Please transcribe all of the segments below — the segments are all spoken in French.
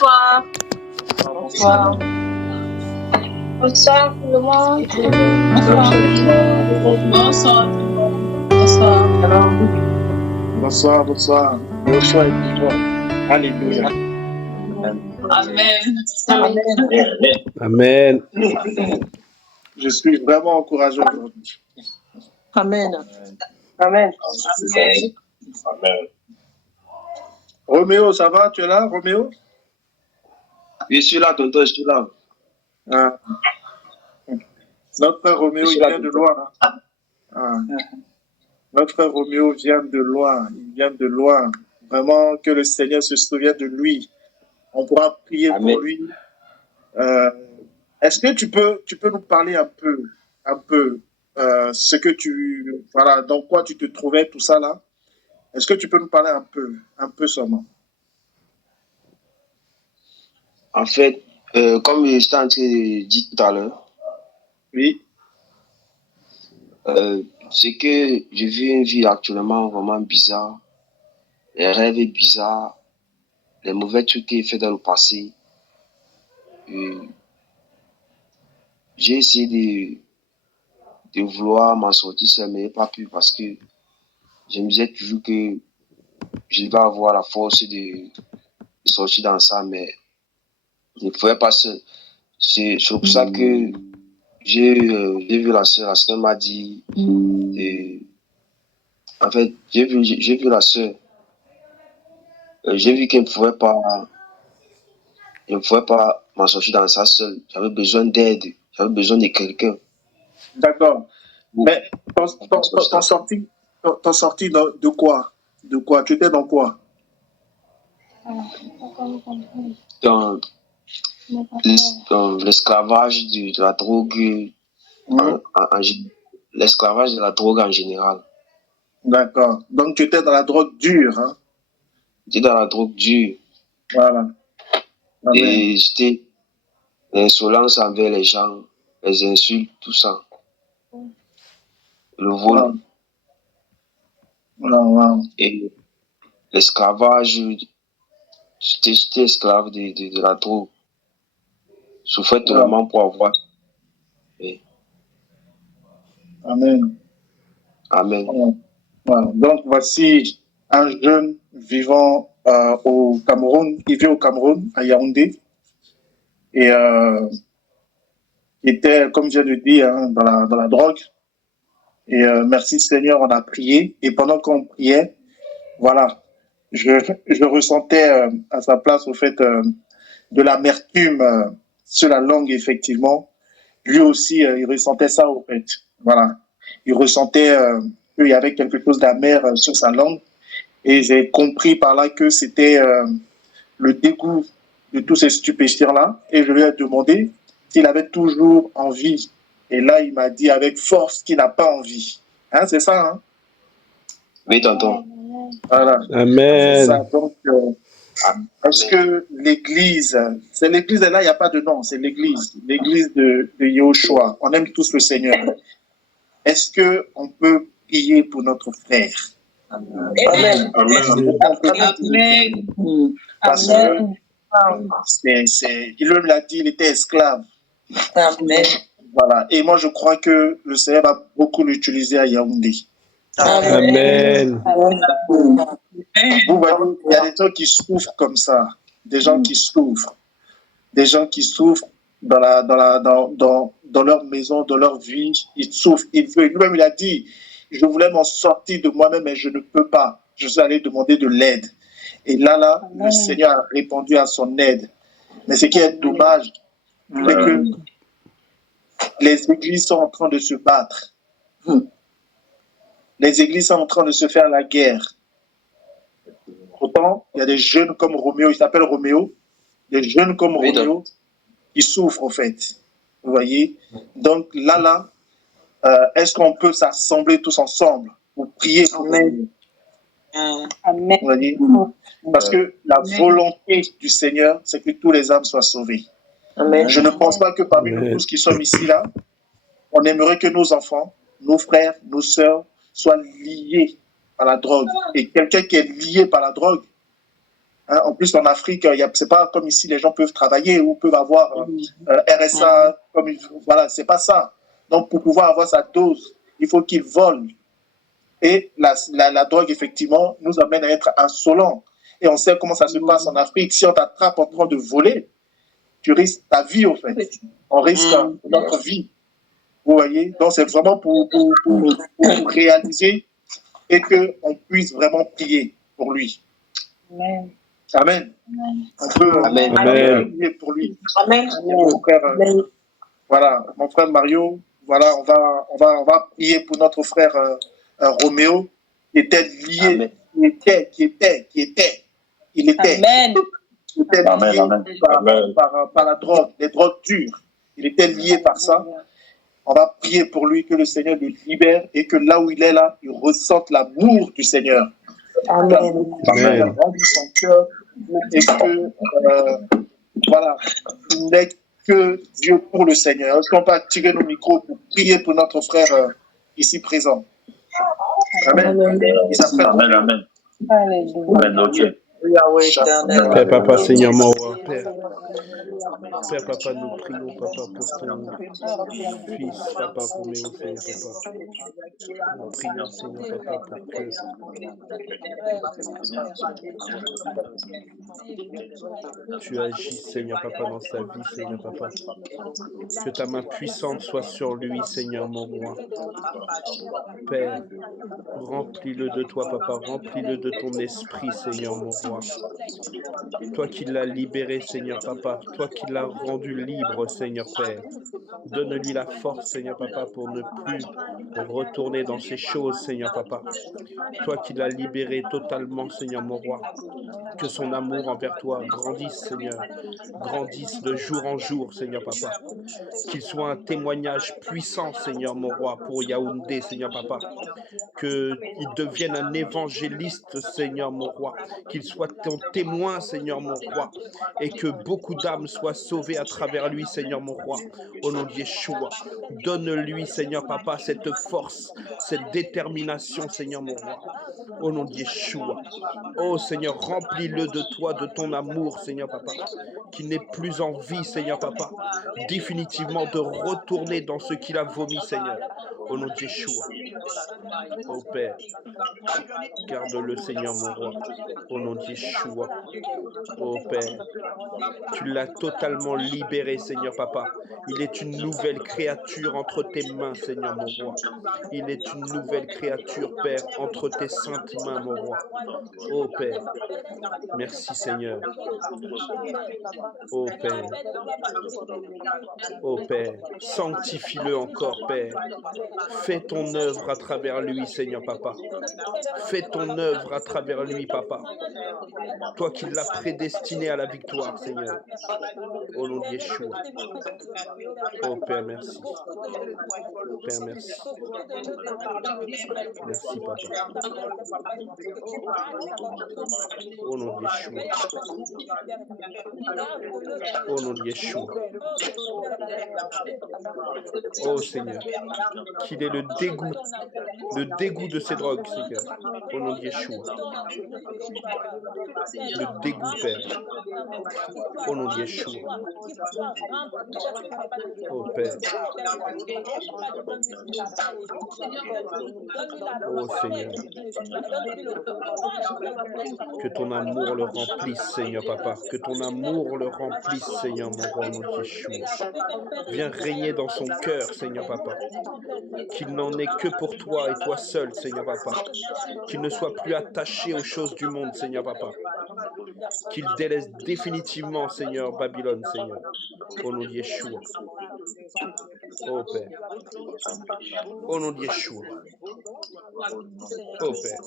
Bonsoir. Bonsoir. Bonsoir tout le monde. Bonsoir tout le monde. Bonsoir. Bonsoir, bonsoir. Bonsoir et vivant. Alléluia. Amen. Amen. Je suis vraiment encouragé aujourd'hui. Amen. Amen. Amen. Amen. Roméo, ça va? Tu es là, Roméo? Je suis là, tonton, je suis là. Ah. Notre frère Roméo, il vient de loin. Ah. Notre frère Roméo vient de loin. Il vient de loin. Vraiment, que le Seigneur se souvienne de lui. On pourra prier Amen. pour lui. Est-ce que tu peux nous parler un peu, ce que voilà, dans quoi tu te trouvais, tout ça là? Est-ce que tu peux nous parler un peu seulement? En fait, comme j'étais en train de dire tout à l'heure, Oui. c'est que je vis une vie actuellement vraiment bizarre. Les rêves bizarres, les mauvais trucs qu'il fait dans le passé. J'ai essayé de vouloir m'en sortir seul, mais pas pu parce que je me disais toujours que je devais avoir la force de sortir dans ça, mais je ne pouvais pas seul. C'est pour ça que j'ai vu la sœur. La sœur m'a dit, en fait, j'ai vu la sœur. J'ai vu qu'elle je ne pouvais pas m'en sortir dans ça seul. J'avais besoin d'aide, j'avais besoin de quelqu'un. D'accord. Mais t'en sorti de quoi? De quoi? Tu étais dans quoi? Dans l'esclavage de la drogue, l'esclavage de la drogue en général. D'accord. Donc tu étais dans la drogue dure, hein? J'étais dans la drogue dure. Voilà. Amen. Et j'étais l'insolence envers les gens, les insultes, tout ça. Le vol. Wow. Et l'esclavage, j'étais esclave de la drogue. Je souffrais tellement pour avoir. Et... Amen. Amen. Voilà. Donc voici un jeune vivant au Cameroun. Il vit au Cameroun, à Yaoundé. Et il était, comme je viens de dire, hein, dans la drogue. Et merci Seigneur, on a prié. Et pendant qu'on priait, voilà, je ressentais à sa place, au fait, de l'amertume sur la langue, effectivement. Lui aussi, il ressentait ça, au fait. Voilà. Il ressentait qu'il y avait quelque chose d'amer sur sa langue. Et j'ai compris par là que c'était le dégoût de tous ces stupéfiants-là. Et je lui ai demandé s'il avait toujours envie. Et là, il m'a dit avec force qu'il n'a pas envie. Hein, c'est ça, hein? Oui, tonton. Voilà. Amen. Ça, donc, est-ce que l'église, c'est l'église, là, il n'y a pas de nom, c'est l'église de Yahushua. On aime tous le Seigneur. Est-ce qu'on peut prier pour notre frère? Amen. Amen. Parce que il me l'a dit, il était esclave. Amen. Voilà. Et moi, je crois que le Seigneur va beaucoup l'utiliser à Yaoundé. Amen. Vous voyez, il y a des gens qui souffrent comme ça. Des gens qui souffrent. Des gens qui souffrent dans leur maison, dans leur vie. Ils souffrent. Lui-même, il a dit, je voulais m'en sortir de moi-même, mais je ne peux pas. Je suis allé demander de l'aide. Et là, le Seigneur a répondu à son aide. Mais ce qui est dommage, c'est que les églises sont en train de se battre. Les églises sont en train de se faire la guerre. Pourtant, il y a des jeunes comme Roméo, il s'appelle Roméo, des jeunes comme Roméo qui souffrent, en fait. Vous voyez? Donc là, est-ce qu'on peut s'assembler tous ensemble pour prier pour Roméo? Amen. Vous voyez? Parce que la volonté du Seigneur, c'est que tous les âmes soient sauvées. Amen. Je ne pense pas que parmi nous tous qui sommes ici, là, on aimerait que nos enfants, nos frères, nos sœurs soient liés à la drogue. Et quelqu'un qui est lié par la drogue, Hein, en plus, en Afrique, c'est pas comme ici, les gens peuvent travailler ou peuvent avoir RSA, voilà, c'est pas ça. Donc, pour pouvoir avoir sa dose, il faut qu'ils volent. Et la drogue, effectivement, nous amène à être insolents. Et on sait comment ça se passe en Afrique. Si on t'attrape en train de voler, tu risques ta vie, en fait. On risque notre vie. Vous voyez? Donc, c'est vraiment pour réaliser et qu'on puisse vraiment prier pour lui. Amen. Amen. On peut prier pour lui. Amen. Mon frère, voilà, mon frère Mario, voilà, on va prier pour notre frère Roméo, qui était lié, qui était Amen. lié par la drogue, les drogues dures. Il était lié par ça. On va prier pour lui, que le Seigneur le libère et que là où il est là, il ressente l'amour du Seigneur. Amen. Amen. Son cœur et que, voilà, il n'est que Dieu pour le Seigneur. Est-ce qu'on peut tirer nos micros pour prier pour notre frère ici présent? Amen. Il s'appelle Amen. Amen. Ok. Père, Papa, Seigneur, mon roi, Père, Papa, nous prions, Papa, pour ton fils, Papa, Roméo, Seigneur, Papa. Nous prions, Seigneur, Papa, pour que tu agisses, Seigneur, Papa, dans sa vie, Seigneur, Papa. Que ta main puissante soit sur lui, Seigneur, mon roi. Père, remplis-le de toi, Papa, remplis-le de ton esprit, Seigneur, mon roi. Toi qui l'as libéré, Seigneur Papa, toi qui l'as rendu libre, Seigneur Père. Donne-lui la force, Seigneur Papa, pour ne plus retourner dans ces choses, Seigneur Papa. Toi qui l'as libéré totalement, Seigneur mon roi. Que son amour envers toi grandisse, Seigneur. Grandisse de jour en jour, Seigneur Papa. Qu'il soit un témoignage puissant, Seigneur mon roi, pour Yaoundé, Seigneur Papa. Qu'il devienne un évangéliste, Seigneur mon roi. Qu'il soit ton témoin, Seigneur mon roi. Et que beaucoup d'âmes soient sauvées à travers lui, Seigneur mon roi. Au nom de Yeshua. Donne-lui, Seigneur Papa, cette force, cette détermination, Seigneur mon roi. Au nom de Yeshua. Oh Seigneur, remplis-le de toi, de ton amour, Seigneur Papa. Qu'il n'ait plus envie, Seigneur Papa, définitivement de retourner dans ce qu'il a vomi, Seigneur. Au nom de Yeshua. Oh Père, garde-le, Seigneur mon roi. Au nom de Yeshua. Oh Père, tu l'as totalement libéré, Seigneur Papa. Il est une nouvelle créature entre tes mains, Seigneur mon roi. Il est une nouvelle créature, Père, entre tes saintes mains, mon roi. Oh Père, merci Seigneur. Oh Père, oh Père, sanctifie-le encore, Père. Fais ton œuvre à travers lui, Seigneur Papa. Fais ton œuvre à travers lui, Papa. Toi qui l'as prédestiné à la victoire, Seigneur. Au nom de Yeshua. Oh Père, merci. Père, merci. Merci, Papa. Au nom de Yeshua. Au nom de Yeshua. Oh Seigneur, qu'il ait le dégoût de ces drogues, Seigneur. Au nom de Yeshua. Le dégoût, Père. Au nom de Yeshua. Oh Père. Oh Seigneur. Que ton amour le remplisse, Seigneur Papa. Que ton amour le remplisse, Seigneur mon roi, mon Yeshua. Viens régner dans son cœur, Seigneur Papa. Qu'il n'en ait que pour toi et toi seul, Seigneur Papa. Qu'il ne soit plus attaché aux choses du monde, Seigneur Papa. Qu'il délaisse définitivement, Seigneur, Babylone, Seigneur. Au nom de Yeshua. Oh Père. Au nom de Yeshua. Oh Père.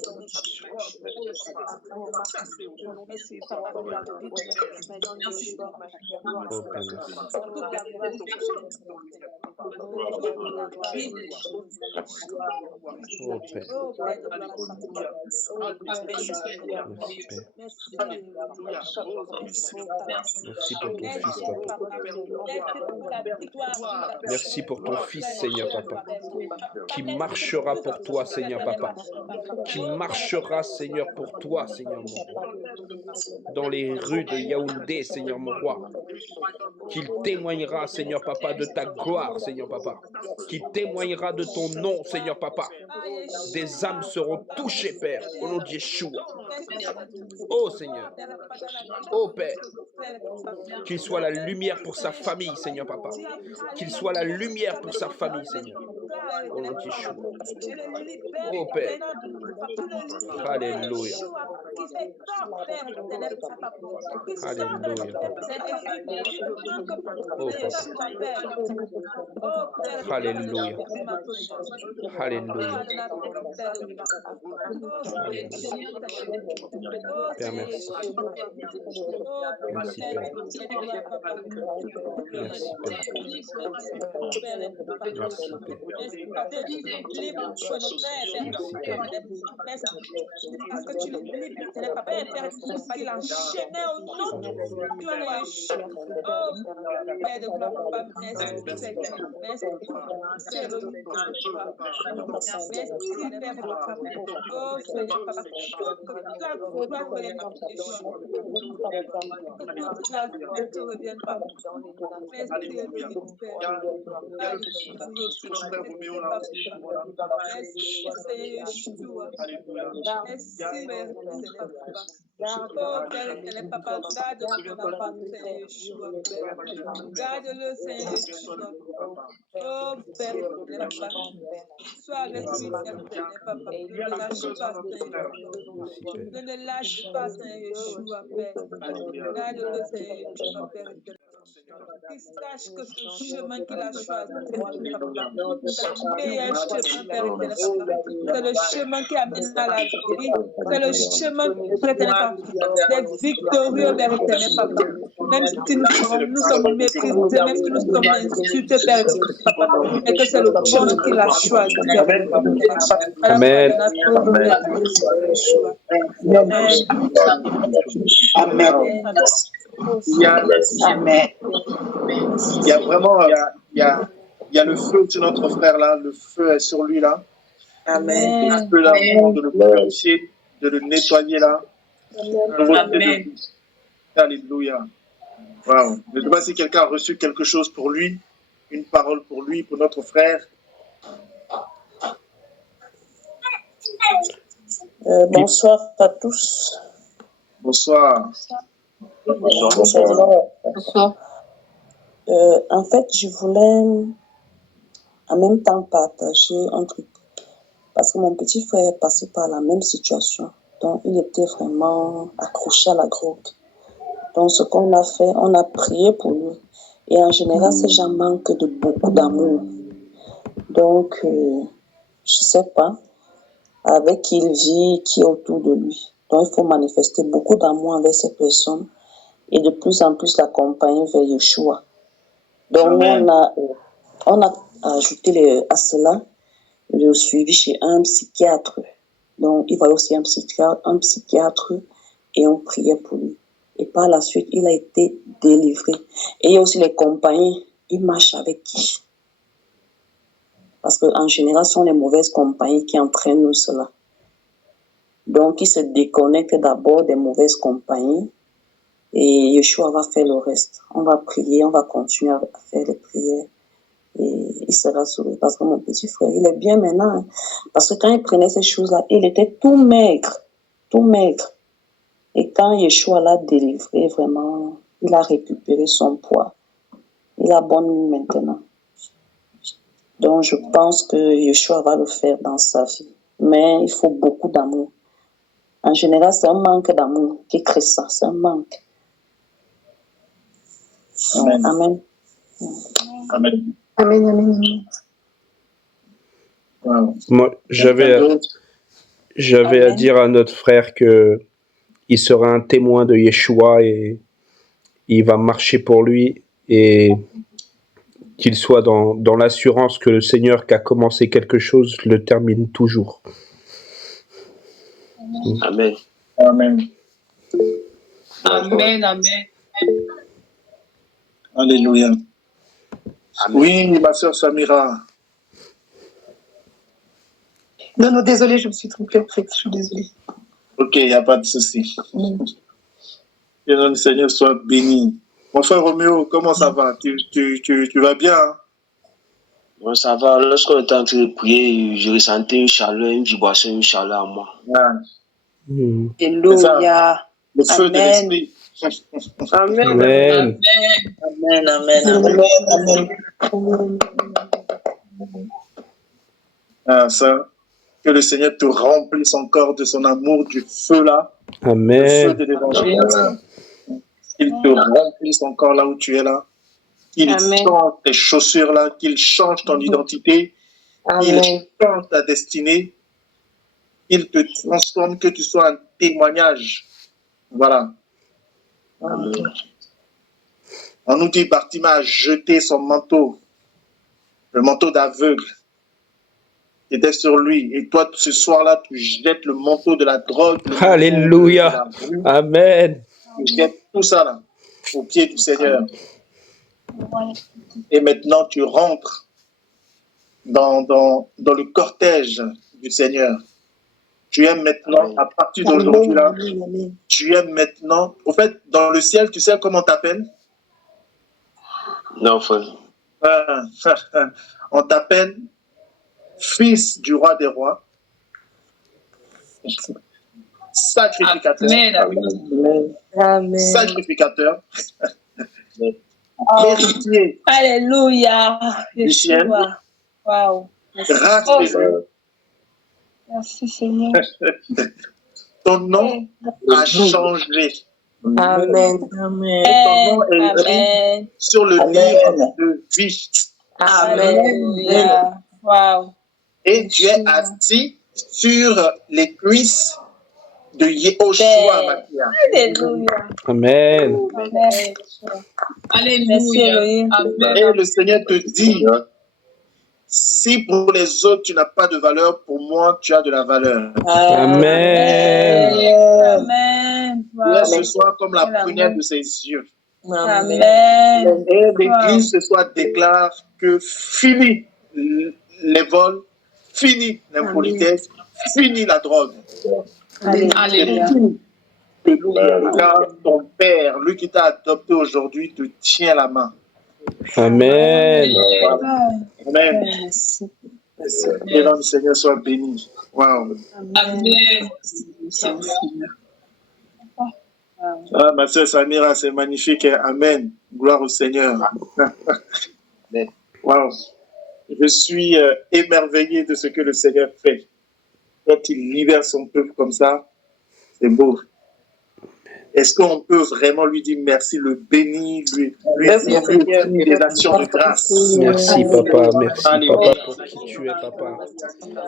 Oh Père, merci. Oh Père. Merci Père. Merci pour ton fils, Papa. Merci pour ton fils, Seigneur Papa, qui marchera pour toi, Seigneur papa, qui marchera, Seigneur, pour toi, Seigneur mon roi, dans les rues de Yaoundé, Seigneur mon roi, qu'il témoignera, Seigneur papa, de ta gloire, Seigneur papa, qu'il témoignera de ton nom, Seigneur papa. Des âmes seront touchées, Père, au nom de Yeshua. Oh Seigneur, oh Père, qu'il soit la lumière pour sa famille, Seigneur papa, qu'il soit la lumière pour sa famille, Seigneur, au nom de Yeshua. Oh Père, alléluia. Alléluia, papa. Oh papa. Alléluia. Alléluia. Père, merci. Merci, Père. Merci, Père. Merci, Père. Merci, Père. Parce que tu le libères, Père, Père, tout ce qu'il enchaînait autour de toi, oh, Père de gloire, Papa, merci, merci, merci, Père, oh, Seigneur, Papa, toute la gloire que les noms de Jésus, toute la gloire te revienne, Papa, merci, Père, merci, Seigneur Yeshua, merci, Père, oh, Père éternel, Papa, garde ton enfant, Seigneur Yeshua, garde-le, Seigneur Yeshua, oh, Père éternel, Papa, sois avec lui, Père éternel, Papa, ne le lâche pas, Seigneur, ne le lâche pas, Seigneur Yeshua, Père, garde-le, Seigneur Yeshua, Père éternel. Qu'il sache que ce chemin qu'il a choisi, c'est le meilleur chemin, Père éternel, Papa. C'est le chemin qui amène à la vie. C'est le chemin, Père éternel, Papa, des victorieux, Père éternel, Papa. Même si nous sommes méprisés, même si nous sommes insultés, Père éternel, Papa, et que c'est le bon qu'il a choisi, Père éternel, Papa. Amen. Amen. Amen. Il y a vraiment, il y a le feu sur notre frère là, le feu est sur lui là. Amen. Le feu là, de le purifier, de le nettoyer là. Amen. Alléluia. Wow. Je ne sais pas si quelqu'un a reçu quelque chose pour lui, une parole pour lui, pour notre frère. Bonsoir à tous. Bonsoir. Bonsoir. En fait, je voulais en même temps partager un truc. Parce que mon petit frère est passé par la même situation. Donc, il était vraiment accroché à la drogue. Donc, ce qu'on a fait, on a prié pour lui. Et en général, ces gens manquent de beaucoup d'amour. Donc, je ne sais pas avec qui il vit, qui est autour de lui. Donc, il faut manifester beaucoup d'amour envers ces personnes et de plus en plus l'accompagner vers Yeshua. Donc, on a ajouté à cela le suivi chez un psychiatre. Donc, il va aussi un psychiatre et on priait pour lui. Et par la suite, il a été délivré. Et il y a aussi les compagnies, il marche avec qui? Parce qu'en général, ce sont les mauvaises compagnies qui entraînent cela. Donc, il se déconnecte d'abord des mauvaises compagnies et Yeshua va faire le reste. On va prier, on va continuer à faire les prières et il sera sauvé. Parce que mon petit frère, il est bien maintenant. Hein. Parce que quand il prenait ces choses-là, il était tout maigre. Et quand Yeshua l'a délivré, vraiment, il a récupéré son poids. Il a bonne mine maintenant. Donc, je pense que Yeshua va le faire dans sa vie. Mais il faut beaucoup d'amour. En général, c'est un manque d'amour qui crée ça. C'est un manque. Amen. Amen. Amen. Amen, amen. Wow. Moi, j'avais à dire à notre frère que il sera un témoin de Yeshua et il va marcher pour lui et qu'il soit dans l'assurance que le Seigneur qui a commencé quelque chose le termine toujours. Amen. Amen. Amen, amen. Alléluia. Amen. Oui, ma sœur Samira. Non, non, désolée, je me suis trompée en fait, je suis désolée. Ok, il n'y a pas de souci. Que le nom du Seigneur soit béni. Mon frère Roméo, comment ça va? Tu vas bien? Hein? Bon, ça va. Lorsqu'on était en train de prier, je ressentais une chaleur, une vibration, une chaleur en moi. Ah, Alléluia. le feu de Amen. l'esprit. Amen. Amen. Amen. Amen. Amen. Amen. Ah, ça. Que le Seigneur te remplisse encore de son amour, du feu là, le feu Amen. de l'évangile. Qu'il te remplisse encore là où tu es là. Qu'il Amen. change tes chaussures là, qu'il change ton identité, qu'il Amen. change ta destinée, qu'il te transforme, que tu sois un témoignage. Voilà. Amen. On nous dit Bartima a jeté son manteau, le manteau d'aveugle qui était sur lui. Et toi, ce soir-là, tu jettes le manteau de la drogue, le manteau Alléluia. de la rue, Amen. tu jettes tout ça là, au pied du Seigneur. Et maintenant, tu rentres dans le cortège du Seigneur. Tu es maintenant, à partir d'aujourd'hui là, tu es maintenant, au fait, dans le ciel, tu sais comment on t'appelle? Non, frère. On t'appelle fils du roi des rois, sacrificateur, Amen. sacrificateur, héritier Alléluia. du ciel, Yeshua. Wow. race élue. Merci Seigneur. Ton nom a changé. Amen. Ton nom est écrit Amen. sur le livre de vie. Alléluia. Wow. Et tu es assis sur les cuisses de Yehoshua Mashiach. Alléluia. Amen. Amen. Merci Elohim. Et le Seigneur te dit, si pour les autres tu n'as pas de valeur, pour moi tu as de la valeur. Amen. Amen. Tu es ce soir comme la prunelle de ses yeux. Amen. Et l'Église ce soir déclare que fini les vols, fini l'impolitesse, fini la drogue. Alléluia. Car ton Père, lui qui t'a adopté aujourd'hui, te tient la main. Amen. Amen. Que le nom du Seigneur soit béni. Wow. Amen. Ah, ma soeur Samira, c'est magnifique. Amen. Gloire au Seigneur. Wow. Je suis émerveillé de ce que le Seigneur fait. Quand il libère son peuple comme ça, c'est beau. Est-ce qu'on peut vraiment lui dire merci, le bénir, lui offrir des actions de grâce? Merci papa, merci Alléluia. papa pour qui tu es papa.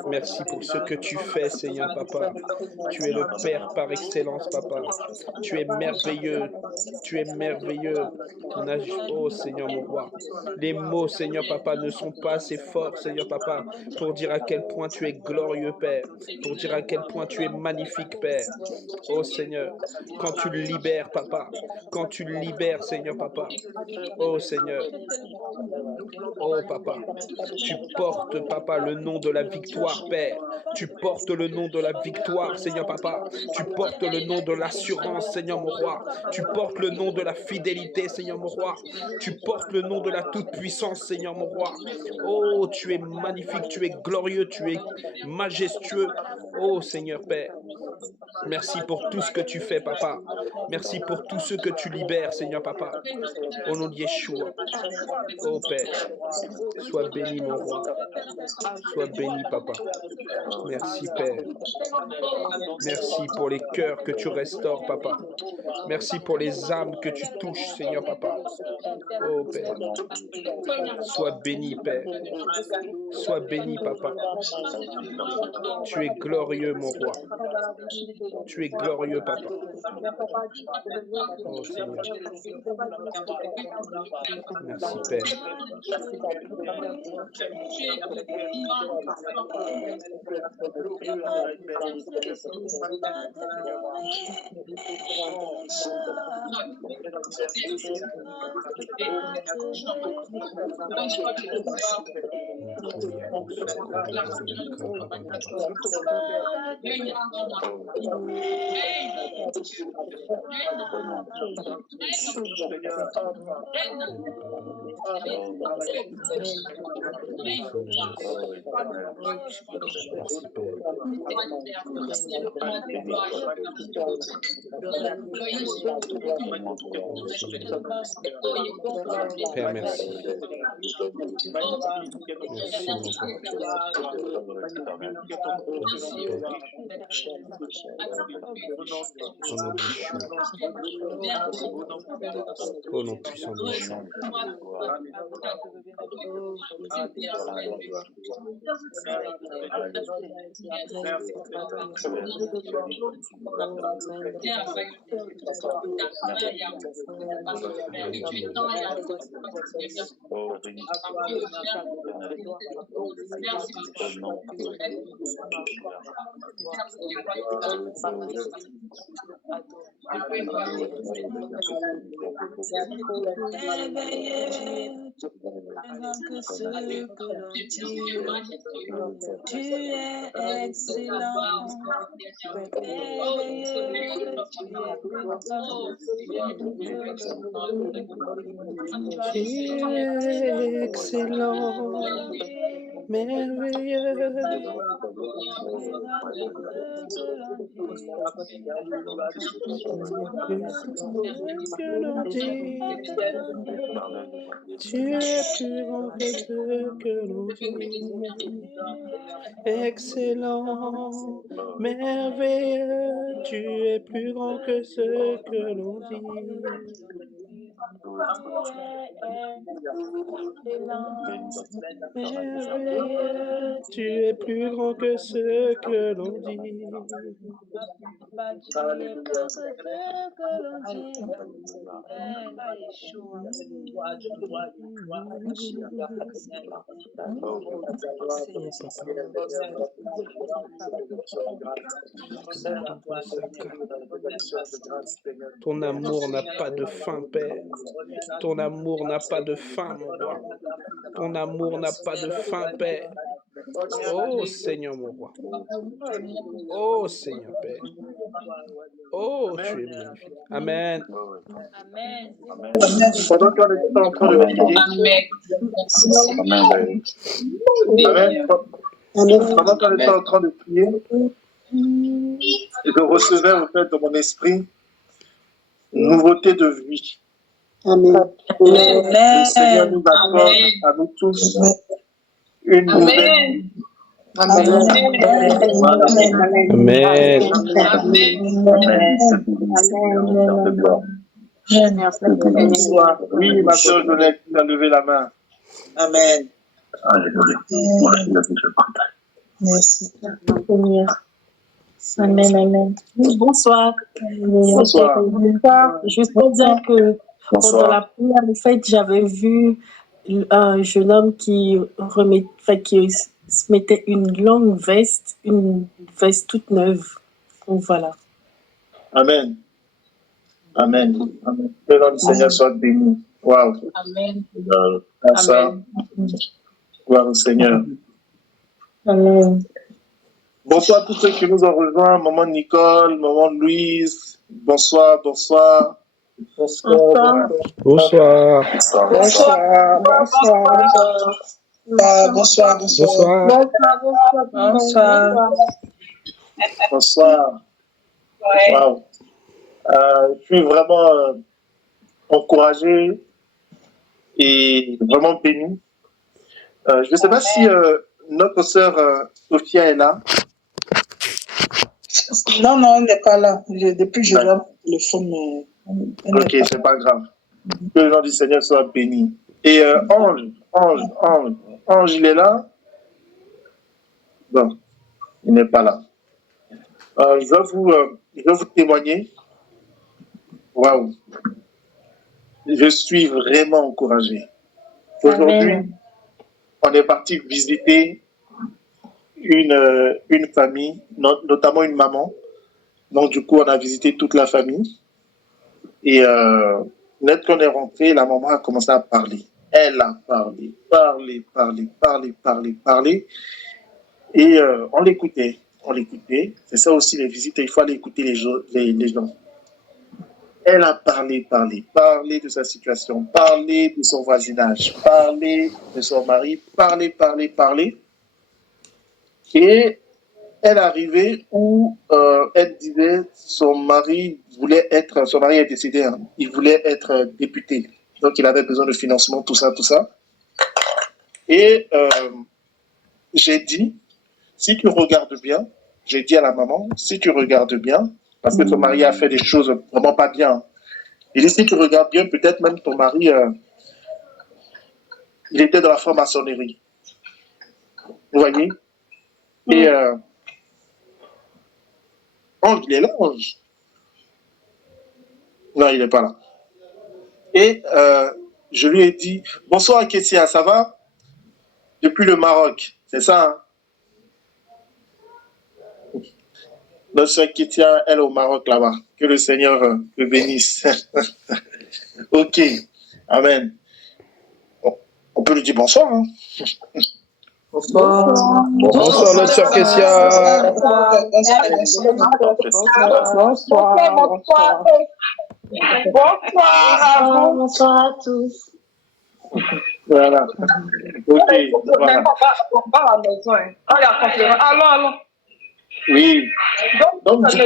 Merci pour ce que tu fais Seigneur papa. Tu es le Père par excellence papa. Tu es merveilleux, tu es merveilleux. Oh Seigneur mon roi. Les mots Seigneur papa ne sont pas assez forts Seigneur papa pour dire à quel point tu es glorieux Père. Pour dire à quel point tu es magnifique Père. Oh Seigneur, quand tu le libères papa. Quand tu le libères Seigneur papa. Oh Seigneur. Oh papa, tu portes papa le nom de la victoire Père. Tu portes le nom de la victoire Seigneur papa. Tu portes le nom de l'assurance Seigneur mon roi. Tu portes le nom de la fidélité Seigneur mon roi. Tu portes le nom de la toute-puissance Seigneur mon roi. Oh tu es magnifique, tu es glorieux, tu es majestueux. Oh Seigneur Père. Merci pour tout ce que tu fais, papa. Merci pour tout ce que tu libères, Seigneur, papa. Au nom de Yeshua. Oh Père, sois béni, mon roi. Sois béni, papa. Merci, Père. Merci pour les cœurs que tu restaures, papa. Merci pour les âmes que tu touches, Seigneur, papa. Oh Père. Sois béni, Père. Sois béni, papa. Tu es glorieux, mon roi. Tu es glorieux, papa. Oh Seigneur. Merci, Père. Merci, Père. Père, merci. Merci, mon roi. Merci, Père. Au nom de Yeshua. Au nom puissant de Yeshua. Que ce que l'on dit, tu es excellent, merveilleux, tu es plus grand. Tu es excellent, merveilleux. Que l'on dit, tu es plus grand que ce que l'on dit. Excellent, merveilleux, tu es plus grand que ce que l'on dit. Merveilleux, tu es plus grand que ce que l'on dit. Tu es plus grand que ce que l'on dit. Ton amour n'a pas de fin, Père. Ton amour n'a pas de fin, mon roi. Ton amour n'a pas de fin, Père. Oh Seigneur, mon roi. Oh Seigneur, Père. Oh, tu es magnifique. Amen. Amen. Pendant qu'on est en train de prier, pendant qu'on était en train de prier, je recevais au fait de mon esprit nouveauté de vie. Amen. Le Seigneur nous accorde à nous tous une nouvelle vie. Amen. Oui, ma soeur Jolette, tu as levé la main. Amen. Merci. Amen, amen. Bonsoir. Bonsoir. Juste pour dire que pendant la prière, en fait, j'avais vu un jeune homme qui se mettait une longue veste, toute neuve. Donc voilà. Amen. Amen. Amen. Que le nom du Seigneur soit béni. Waouh. Amen. Ça. Gloire au Seigneur. Amen. Bonsoir à tous ceux qui nous ont rejoints. Maman Nicole, maman Louise. Bonsoir, bonsoir. Bonsoir. Bonsoir. Bonsoir. Bonsoir. Wow. Je suis vraiment encouragé et vraiment béni. Je ne sais pas si notre sœur Sophia est là. Non, elle n'est pas là. Depuis que je l'ai le téléphone. Ok, c'est pas grave. Que le nom du Seigneur soit béni. Et Ange, il est là? Non, il n'est pas là. Je vais vous témoigner. Waouh. je suis vraiment encouragé. Aujourd'hui, on est parti visiter une famille, notamment une maman. Donc, du coup, on a visité toute la famille. Et dès qu'on est rentré, la maman a commencé à parler. Elle a parlé. Et on l'écoutait. C'est ça aussi les visites, il faut aller écouter les gens. Elle a parlé de sa situation, parlé de son voisinage, parlé de son mari, parlé. Et elle arrivait où elle disait son mari est décédé, hein, il voulait être député. Donc il avait besoin de financement, tout ça. Et j'ai dit, si tu regardes bien, j'ai dit à la maman, si tu regardes bien, parce que son mari a fait des choses vraiment pas bien. Il dit, si tu regardes bien, peut-être même ton mari, il était dans la franc-maçonnerie. Vous voyez? Et Ange, il est là, Ange. Non, il n'est pas là. Et je lui ai dit, bonsoir Kessia, ça va? Depuis le Maroc, c'est ça, hein? Notre soeur Kétia, elle est au Maroc là-bas. Que le Seigneur le bénisse. Ok. Amen. Bon, on peut lui dire bonsoir. Hein? Bonsoir, notre soeur Kessia. Bonsoir à tous. Voilà. Ok. Voilà. Allons. Oui. Donc, du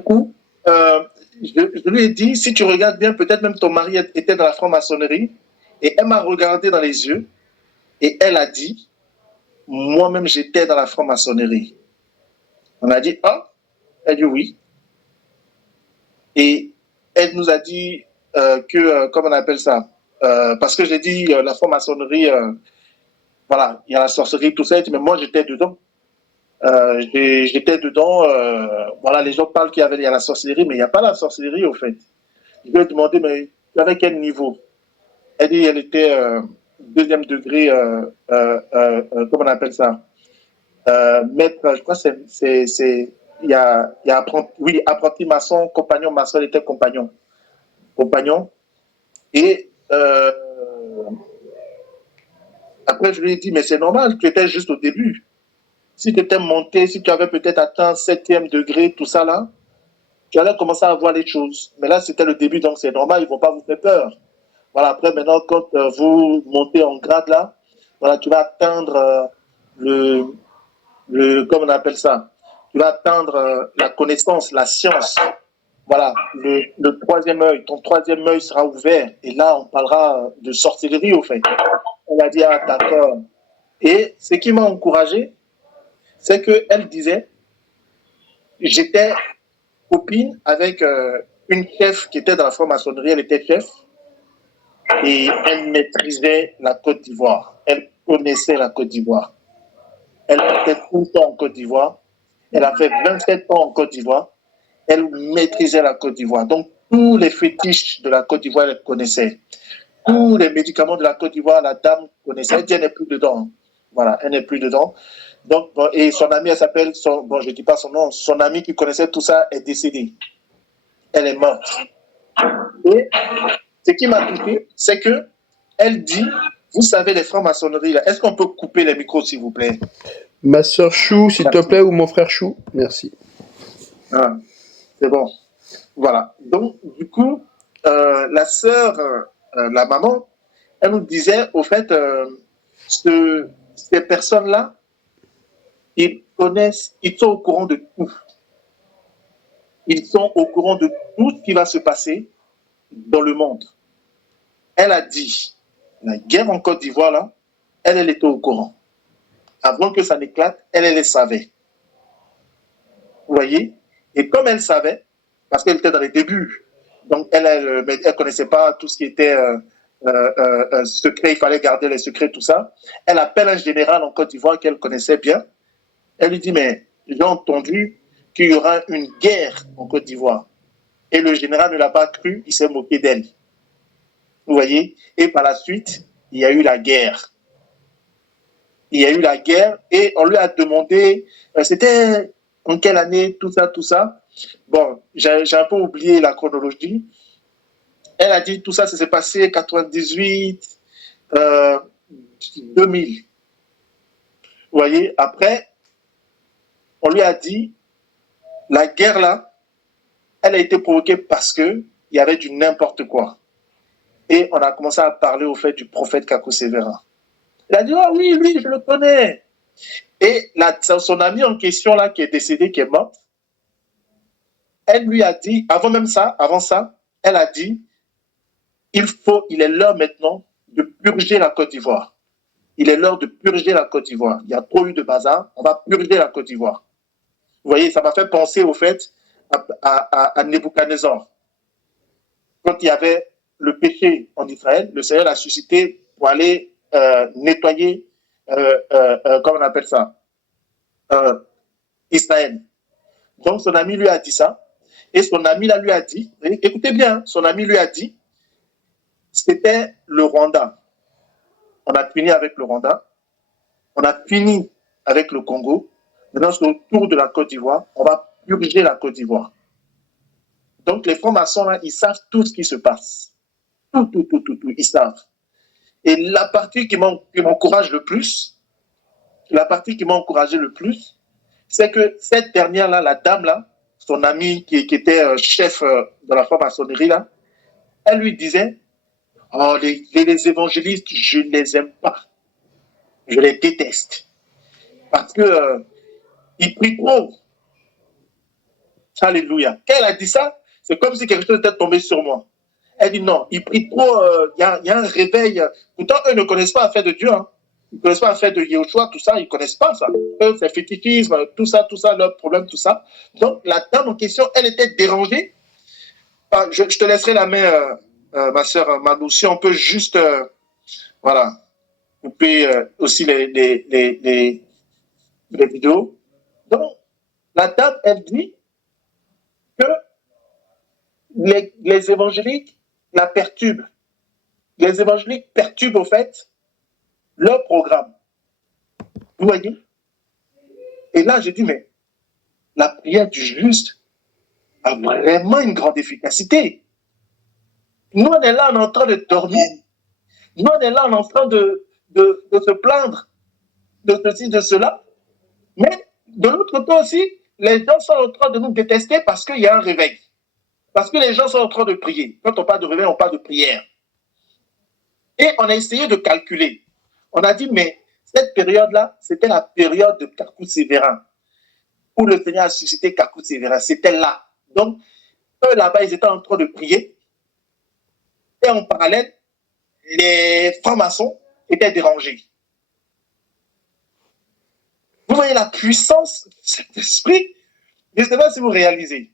coup, je lui ai dit, si tu regardes bien, peut-être même ton mari était dans la franc-maçonnerie. Et elle m'a regardé dans les yeux et elle a dit, moi-même, j'étais dans la franc-maçonnerie. On a dit, ah, elle dit oui. Et elle nous a dit comment on appelle ça, parce que j'ai dit, la franc-maçonnerie, voilà, il y a la sorcellerie, tout ça, mais moi, j'étais dedans. J'étais dedans, voilà, les gens parlent qu'il y a la sorcellerie, mais il n'y a pas la sorcellerie, au fait. Je lui ai demandé, mais tu avais quel niveau? Elle dit, elle était deuxième degré, comment on appelle ça, maître, je crois que il y a apprenti maçon, compagnon maçon, elle était compagnon. Et après, je lui ai dit, mais c'est normal, tu étais juste au début. Si tu étais monté, si tu avais peut-être atteint 7e degré, tout ça là, tu allais commencer à voir les choses. Mais là, c'était le début, donc c'est normal, ils ne vont pas vous faire peur. Voilà, après, maintenant, quand vous montez en grade là, voilà, tu vas atteindre comment on appelle ça, tu vas atteindre la connaissance, la science. Voilà, le troisième œil, ton troisième œil sera ouvert. Et là, on parlera de sorcellerie, au fait. On a dit, ah, d'accord. Et ce qui m'a encouragé, c'est qu'elle disait, j'étais copine avec une chef qui était dans la franc-maçonnerie, elle était chef, et elle maîtrisait la Côte d'Ivoire. Elle connaissait la Côte d'Ivoire. Elle était tout le temps en Côte d'Ivoire. Elle a fait 27 ans en Côte d'Ivoire. Elle maîtrisait la Côte d'Ivoire. Donc, tous les fétiches de la Côte d'Ivoire, elle connaissait. Tous les médicaments de la Côte d'Ivoire, la dame connaissait. Elle dit, elle n'est plus dedans. Voilà, elle n'est plus dedans. Donc, bon, et son amie, elle s'appelle, bon, je ne dis pas son nom, son amie qui connaissait tout ça est décédée. Elle est morte. Et ce qui m'a touché, c'est que elle dit, vous savez, les francs-maçonneries, là, est-ce qu'on peut couper les micros, s'il vous plaît? Ma sœur Chou, s'il te plaît, ou mon frère Chou. Merci. Ah, c'est bon. Voilà. Donc, du coup, la sœur, la maman, elle nous disait, au fait, ces personnes-là, ils sont au courant de tout. Ils sont au courant de tout ce qui va se passer dans le monde. Elle a dit, la guerre en Côte d'Ivoire, là, elle était au courant. Avant que ça n'éclate, elle le savait. Vous voyez? Et comme elle savait, parce qu'elle était dans les débuts, donc elle ne connaissait pas tout ce qui était secret, il fallait garder les secrets, tout ça. Elle appelle un général en Côte d'Ivoire qu'elle connaissait bien. Elle lui dit, mais j'ai entendu qu'il y aura une guerre en Côte d'Ivoire. Et le général ne l'a pas cru, il s'est moqué d'elle. Vous voyez? Et par la suite, il y a eu la guerre. Il y a eu la guerre et on lui a demandé, c'était en quelle année, tout ça, tout ça. Bon, j'ai un peu oublié la chronologie. Elle a dit tout ça, ça s'est passé 98, 2000. Vous voyez, après, on lui a dit, la guerre là, elle a été provoquée parce qu'il y avait du n'importe quoi. Et on a commencé à parler au fait du prophète Kakou Sévérin. Il a dit, ah oui, lui, je le connais. Et son ami en question là, qui est décédé, qui est mort, elle lui a dit, avant ça, elle a dit, il est l'heure maintenant de purger la Côte d'Ivoire. Il est l'heure de purger la Côte d'Ivoire. Il y a trop eu de bazar, on va purger la Côte d'Ivoire. Vous voyez, ça m'a fait penser au fait à Nebuchadnezzar. Quand il y avait le péché en Israël, le Seigneur l'a suscité pour aller nettoyer, comment on appelle ça, Israël. Donc son ami lui a dit ça, et son ami là lui a dit, écoutez bien, son ami lui a dit, c'était le Rwanda. On a fini avec le Rwanda, on a fini avec le Congo, maintenant c'est au tour de la Côte d'Ivoire, on va purger la Côte d'Ivoire. Donc les francs-maçons là, ils savent tout ce qui se passe. Tout, ils savent. Et la partie qui m'encourage le plus, la partie qui m'a encouragé le plus, c'est que cette dernière-là, la dame-là, son amie qui était chef de la franc-maçonnerie, là, elle lui disait, oh, les évangélistes, je ne les aime pas. Je les déteste. Parce que ils prient trop. Alléluia. Quand elle a dit ça, c'est comme si quelque chose était tombé sur moi. Elle dit non, ils prient trop, il y a un réveil. Pourtant, eux ne connaissent pas l'affaire de Dieu. Hein. Ils ne connaissent pas l'affaire de Yahushua, tout ça, ils ne connaissent pas ça. Eux, c'est fétichisme, tout ça, leur problème, tout ça. Donc, la dame en question, elle était dérangée. Je te laisserai la main, ma sœur Malou, si on peut juste, voilà, couper aussi les vidéos. Donc, la dame, elle dit que les évangéliques la perturbent. Les évangéliques perturbent, au fait, leur programme. Vous voyez? Et là, j'ai dit, mais la prière du juste a vraiment une grande efficacité. Nous, on est là, on est en train de dormir. Nous, on est là, on est en train de se plaindre de ceci, de cela. Mais de l'autre côté aussi, les gens sont en train de nous détester parce qu'il y a un réveil. Parce que les gens sont en train de prier. Quand on parle de réveil, on parle de prière. Et on a essayé de calculer. On a dit, mais cette période-là, c'était la période de Kakou Sévérin, où le Seigneur a suscité Kakou Sévérin. C'était là. Donc, eux là-bas, ils étaient en train de prier. Et en parallèle, les francs-maçons étaient dérangés. Vous voyez la puissance de cet esprit? Je ne sais pas si vous réalisez.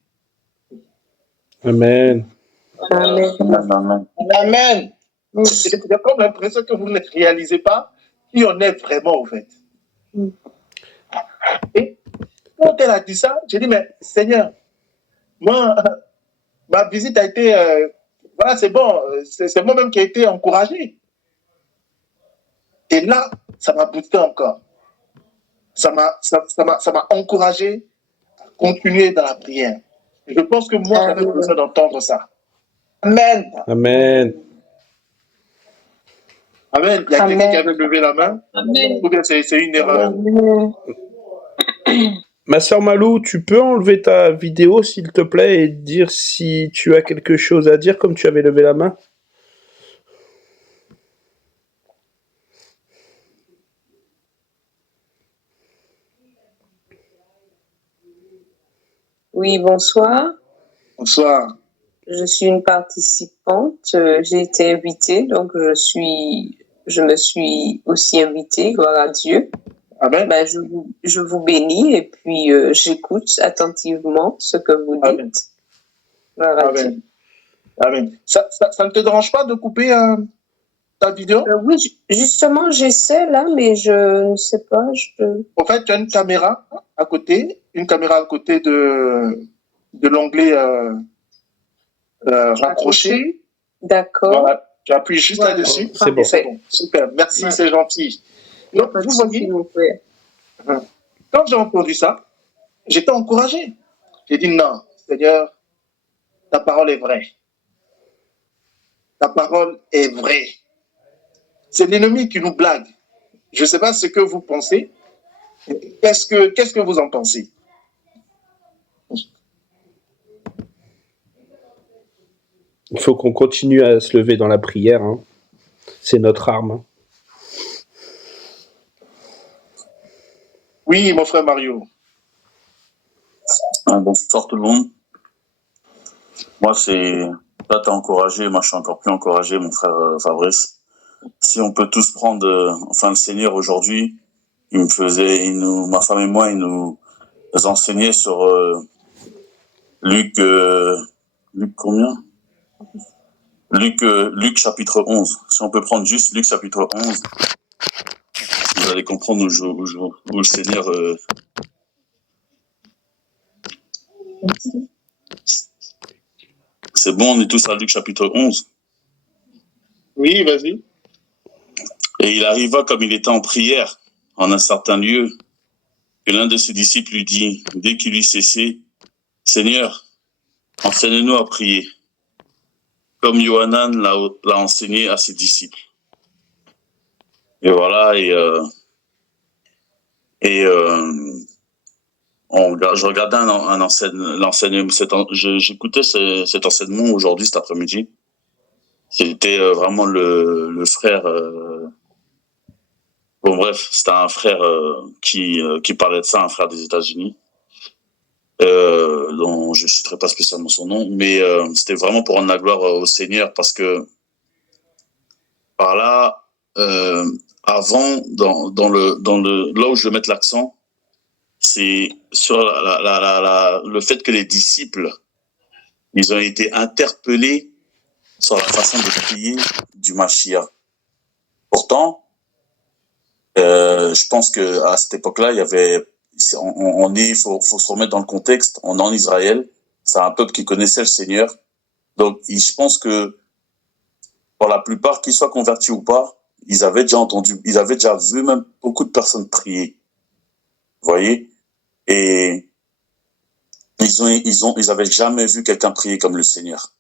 Amen. Amen. Amen. J'ai comme l'impression que vous ne réalisez pas qui on est vraiment, au fait. Et quand elle a dit ça, j'ai dit, mais Seigneur, moi, ma visite a été, voilà, c'est bon, c'est moi-même qui ai été encouragé. Et là, ça m'a boosté encore. Ça m'a encouragé à continuer dans la prière. Je pense que moi, j'avais besoin d'entendre ça. Amen. Amen. Amen. Il y a quelqu'un qui avait levé la main. Amen. Ou bien c'est une erreur. Ma sœur Malou, tu peux enlever ta vidéo, s'il te plaît, et dire si tu as quelque chose à dire, comme tu avais levé la main? Oui, bonsoir. Bonsoir. Je suis une participante. J'ai été invitée, donc je me suis aussi invitée, gloire à Dieu. Amen. Ben, je vous bénis et puis j'écoute attentivement ce que vous dites. Amen. Gloire à Amen. Dieu. Amen. Ça ne te dérange pas de couper ta vidéo? Oui, justement, j'essaie là, mais je ne sais pas. En fait, tu as une caméra à côté de l'onglet raccroché. D'accord. Voilà, tu appuies juste Voilà. là-dessus. C'est bon. C'est bon. Super, merci, Ouais. c'est gentil. Il n'y a Donc, pas de vous souci, voyez, mon frère. quand j'ai entendu ça, j'étais encouragé. J'ai dit non, Seigneur, ta parole est vraie. Ta parole est vraie. C'est l'ennemi qui nous blague. Je ne sais pas ce que vous pensez. Qu'est-ce que vous en pensez? Il faut qu'on continue à se lever dans la prière. Hein. C'est notre arme. Oui, mon frère Mario. Bonsoir tout le monde. Moi, là, t'es encouragé. Moi, je suis encore plus encouragé, mon frère Fabrice. Si on peut tous prendre, le Seigneur aujourd'hui, ma femme et moi, il nous enseignait sur Luc combien? Luc chapitre 11. Si on peut prendre juste Luc chapitre 11, vous allez comprendre où le Seigneur... C'est bon, on est tous à Luc chapitre 11. Oui, vas-y. Et il arriva comme il était en prière en un certain lieu, que l'un de ses disciples lui dit, dès qu'il eut cessé, « Seigneur, enseigne-nous à prier, comme Yohanan l'a enseigné à ses disciples. » Et voilà, je regardais j'écoutais cet enseignement aujourd'hui, cet après-midi. C'était vraiment le frère... Bon, bref, c'était un frère qui parlait de ça, un frère des États-Unis, dont je ne citerai pas spécialement son nom, mais c'était vraiment pour rendre la gloire au Seigneur, parce que par là, avant, là où je veux mettre l'accent, c'est sur le fait que les disciples, ils ont été interpellés sur la façon de prier du Mashiach. Pourtant, je pense que à cette époque-là, il y avait, faut se remettre dans le contexte. On est en Israël, c'est un peuple qui connaissait le Seigneur. Donc, je pense que pour la plupart, qu'ils soient convertis ou pas, ils avaient déjà vu même beaucoup de personnes prier. Vous voyez? Et ils avaient jamais vu quelqu'un prier comme le Seigneur.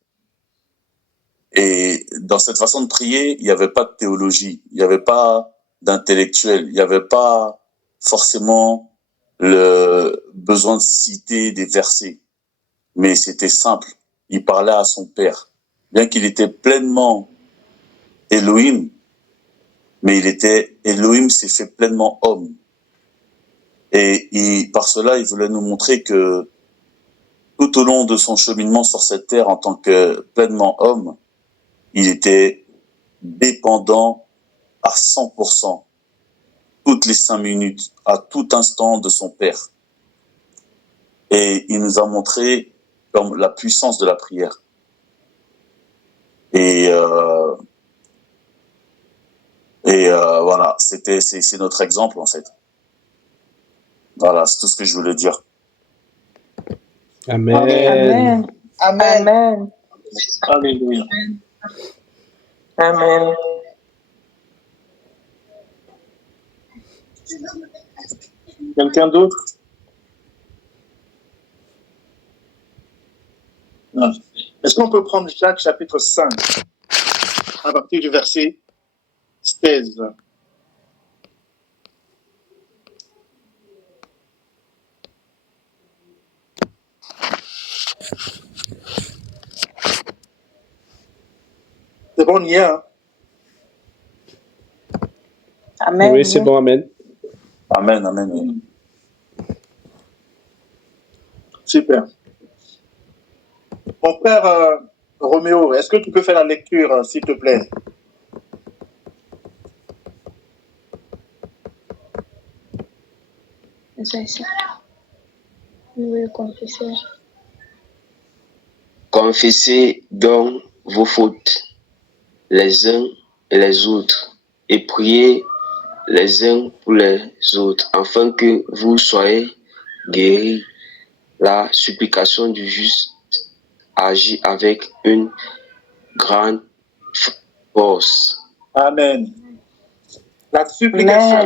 Et dans cette façon de prier, il n'y avait pas de théologie, il n'y avait pas d'intellectuel, il n'y avait pas forcément le besoin de citer des versets, mais c'était simple. Il parlait à son Père, bien qu'il était pleinement Elohim, mais Elohim s'est fait pleinement homme. Et par cela, il voulait nous montrer que tout au long de son cheminement sur cette terre en tant que pleinement homme, il était dépendant à 100%, toutes les 5 minutes, à tout instant de son Père. Et il nous a montré comme la puissance de la prière. Et voilà, c'est notre exemple en fait. Voilà, c'est tout ce que je voulais dire. Amen. Amen. Amen. Amen. Alléluia. Amen. Quelqu'un d'autre? Non. Est-ce qu'on peut prendre Jacques chapitre 5 à partir du verset 16? C'est bon, on y est, hein? Amen. Oui, c'est bon, amen. Amen, amen. Oui. Super. Mon frère Roméo, est-ce que tu peux faire la lecture, s'il te plaît? Confessez donc vos fautes les uns et les autres et priez les uns pour les autres afin que vous soyez guéris. La supplication du juste agit avec une grande force. Amen. La supplication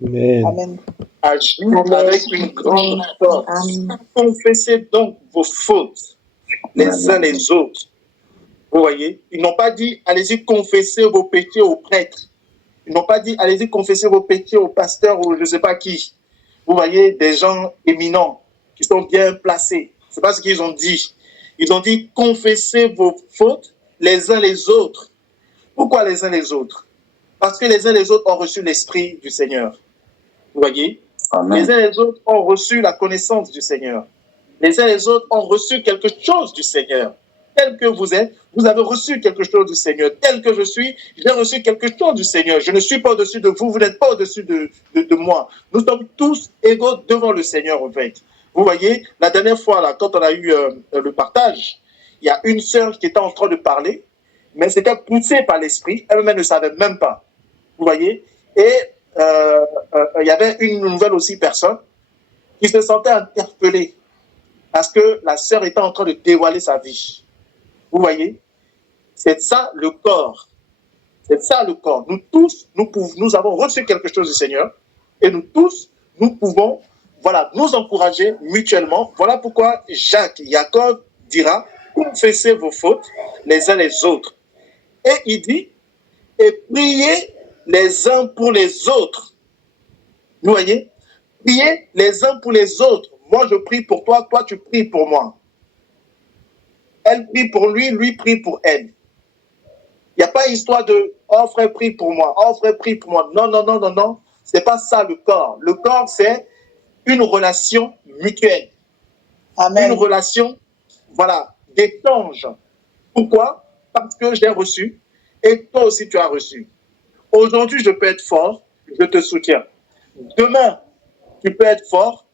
Amen. Amen. agit avec une grande force. Confessez donc vos fautes les uns les autres. Vous voyez, ils n'ont pas dit allez-y confesser vos péchés aux prêtres. Ils n'ont pas dit allez-y confesser vos péchés au pasteur ou je ne sais pas qui. Vous voyez, des gens éminents qui sont bien placés. Ce n'est pas ce qu'ils ont dit. Ils ont dit confessez vos fautes les uns les autres. Pourquoi les uns les autres? Parce que les uns les autres ont reçu l'Esprit du Seigneur. Vous voyez? Amen. Les uns les autres ont reçu la connaissance du Seigneur. Les uns les autres ont reçu quelque chose du Seigneur. Tel que vous êtes, vous avez reçu quelque chose du Seigneur. Tel que je suis, j'ai reçu quelque chose du Seigneur. Je ne suis pas au-dessus de vous, vous n'êtes pas au-dessus de moi. Nous sommes tous égaux devant le Seigneur, en fait. Vous voyez, la dernière fois, là, quand on a eu le partage, il y a une sœur qui était en train de parler, mais c'était poussé par l'Esprit. Elle-même ne savait même pas. Vous voyez? Et il y avait une nouvelle aussi personne qui se sentait interpellée parce que la sœur était en train de dévoiler sa vie. Vous voyez? C'est ça le corps. C'est ça le corps. Nous tous, nous avons reçu quelque chose du Seigneur et nous tous, nous pouvons nous encourager mutuellement. Voilà pourquoi Jacob dira confessez vos fautes les uns les autres. Et il dit et priez les uns pour les autres. Vous voyez? Priez les uns pour les autres. Moi, je prie pour toi, toi, tu pries pour moi. Elle prie pour lui, lui prie pour elle. Il n'y a pas histoire de « Oh frère, prie pour moi, oh frère, prie pour moi ». Non, non, non, non, non. Ce n'est pas ça le corps. Le corps, c'est une relation mutuelle. Amen. Une relation, d'échange. Pourquoi? Parce que j'ai reçu et toi aussi tu as reçu. Aujourd'hui, je peux être fort, je te soutiens. Demain, tu peux être fort,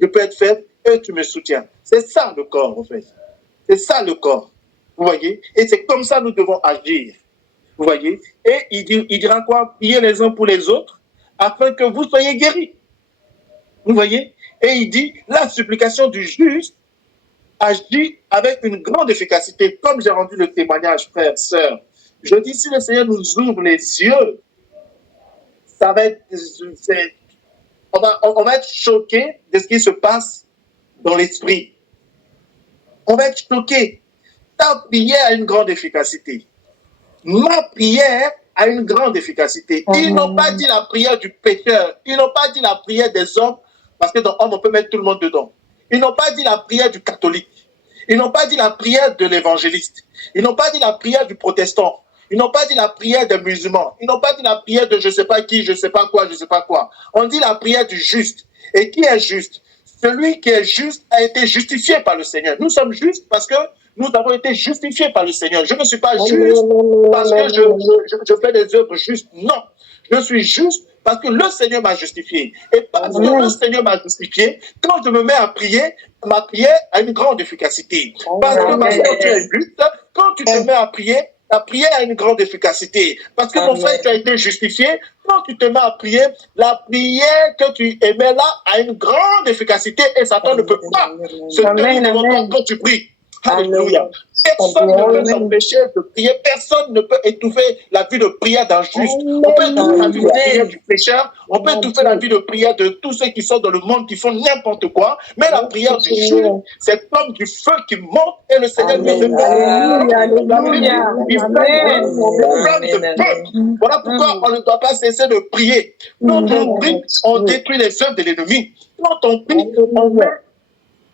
je peux être faible et tu me soutiens. C'est ça le corps, en fait. C'est ça le corps. Vous voyez? Et c'est comme ça que nous devons agir. Vous voyez? Et il dira quoi? Priez les uns pour les autres afin que vous soyez guéris. Vous voyez? Et il dit, la supplication du juste agit avec une grande efficacité. Comme j'ai rendu le témoignage, frères, sœurs, je dis, si le Seigneur nous ouvre les yeux, ça va être, on va être choqué de ce qui se passe dans l'esprit. On va être choqué. Ta prière a une grande efficacité. Ma prière a une grande efficacité. Ils n'ont pas dit la prière du pécheur. Ils n'ont pas dit la prière des hommes, parce que dans homme, on peut mettre tout le monde dedans. Ils n'ont pas dit la prière du catholique. Ils n'ont pas dit la prière de l'évangéliste. Ils n'ont pas dit la prière du protestant. Ils n'ont pas dit la prière des musulmans. Ils n'ont pas dit la prière de je ne sais pas qui, je ne sais pas quoi, je ne sais pas quoi. On dit la prière du juste. Et qui est juste? Celui qui est juste a été justifié par le Seigneur. Nous sommes justes parce que nous avons été justifiés par le Seigneur. Je ne suis pas juste parce que je fais des œuvres justes. Non, je suis juste parce que le Seigneur m'a justifié. Et parce que le Seigneur m'a justifié, quand je me mets à prier, ma prière a une grande efficacité. Parce que tu es juste, quand tu te mets à prier, la prière a une grande efficacité. Parce que mon frère, tu as été justifié. Quand tu te mets à prier, la prière que tu émets là a une grande efficacité et Satan ne peut pas se tenir quand tu pries. Alléluia. Personne ne peut s'empêcher de prier. Personne ne peut étouffer la vie de prière d'un juste. On peut étouffer la vie de prière du pécheur. On peut étouffer la vie de prière de tous ceux qui sont dans le monde, qui font n'importe quoi. Mais la prière du juste, c'est comme du feu qui monte et le Seigneur nous fait. Voilà pourquoi on ne doit pas cesser de prier. Quand on prie, on détruit les œuvres de l'ennemi. Quand on prie, on met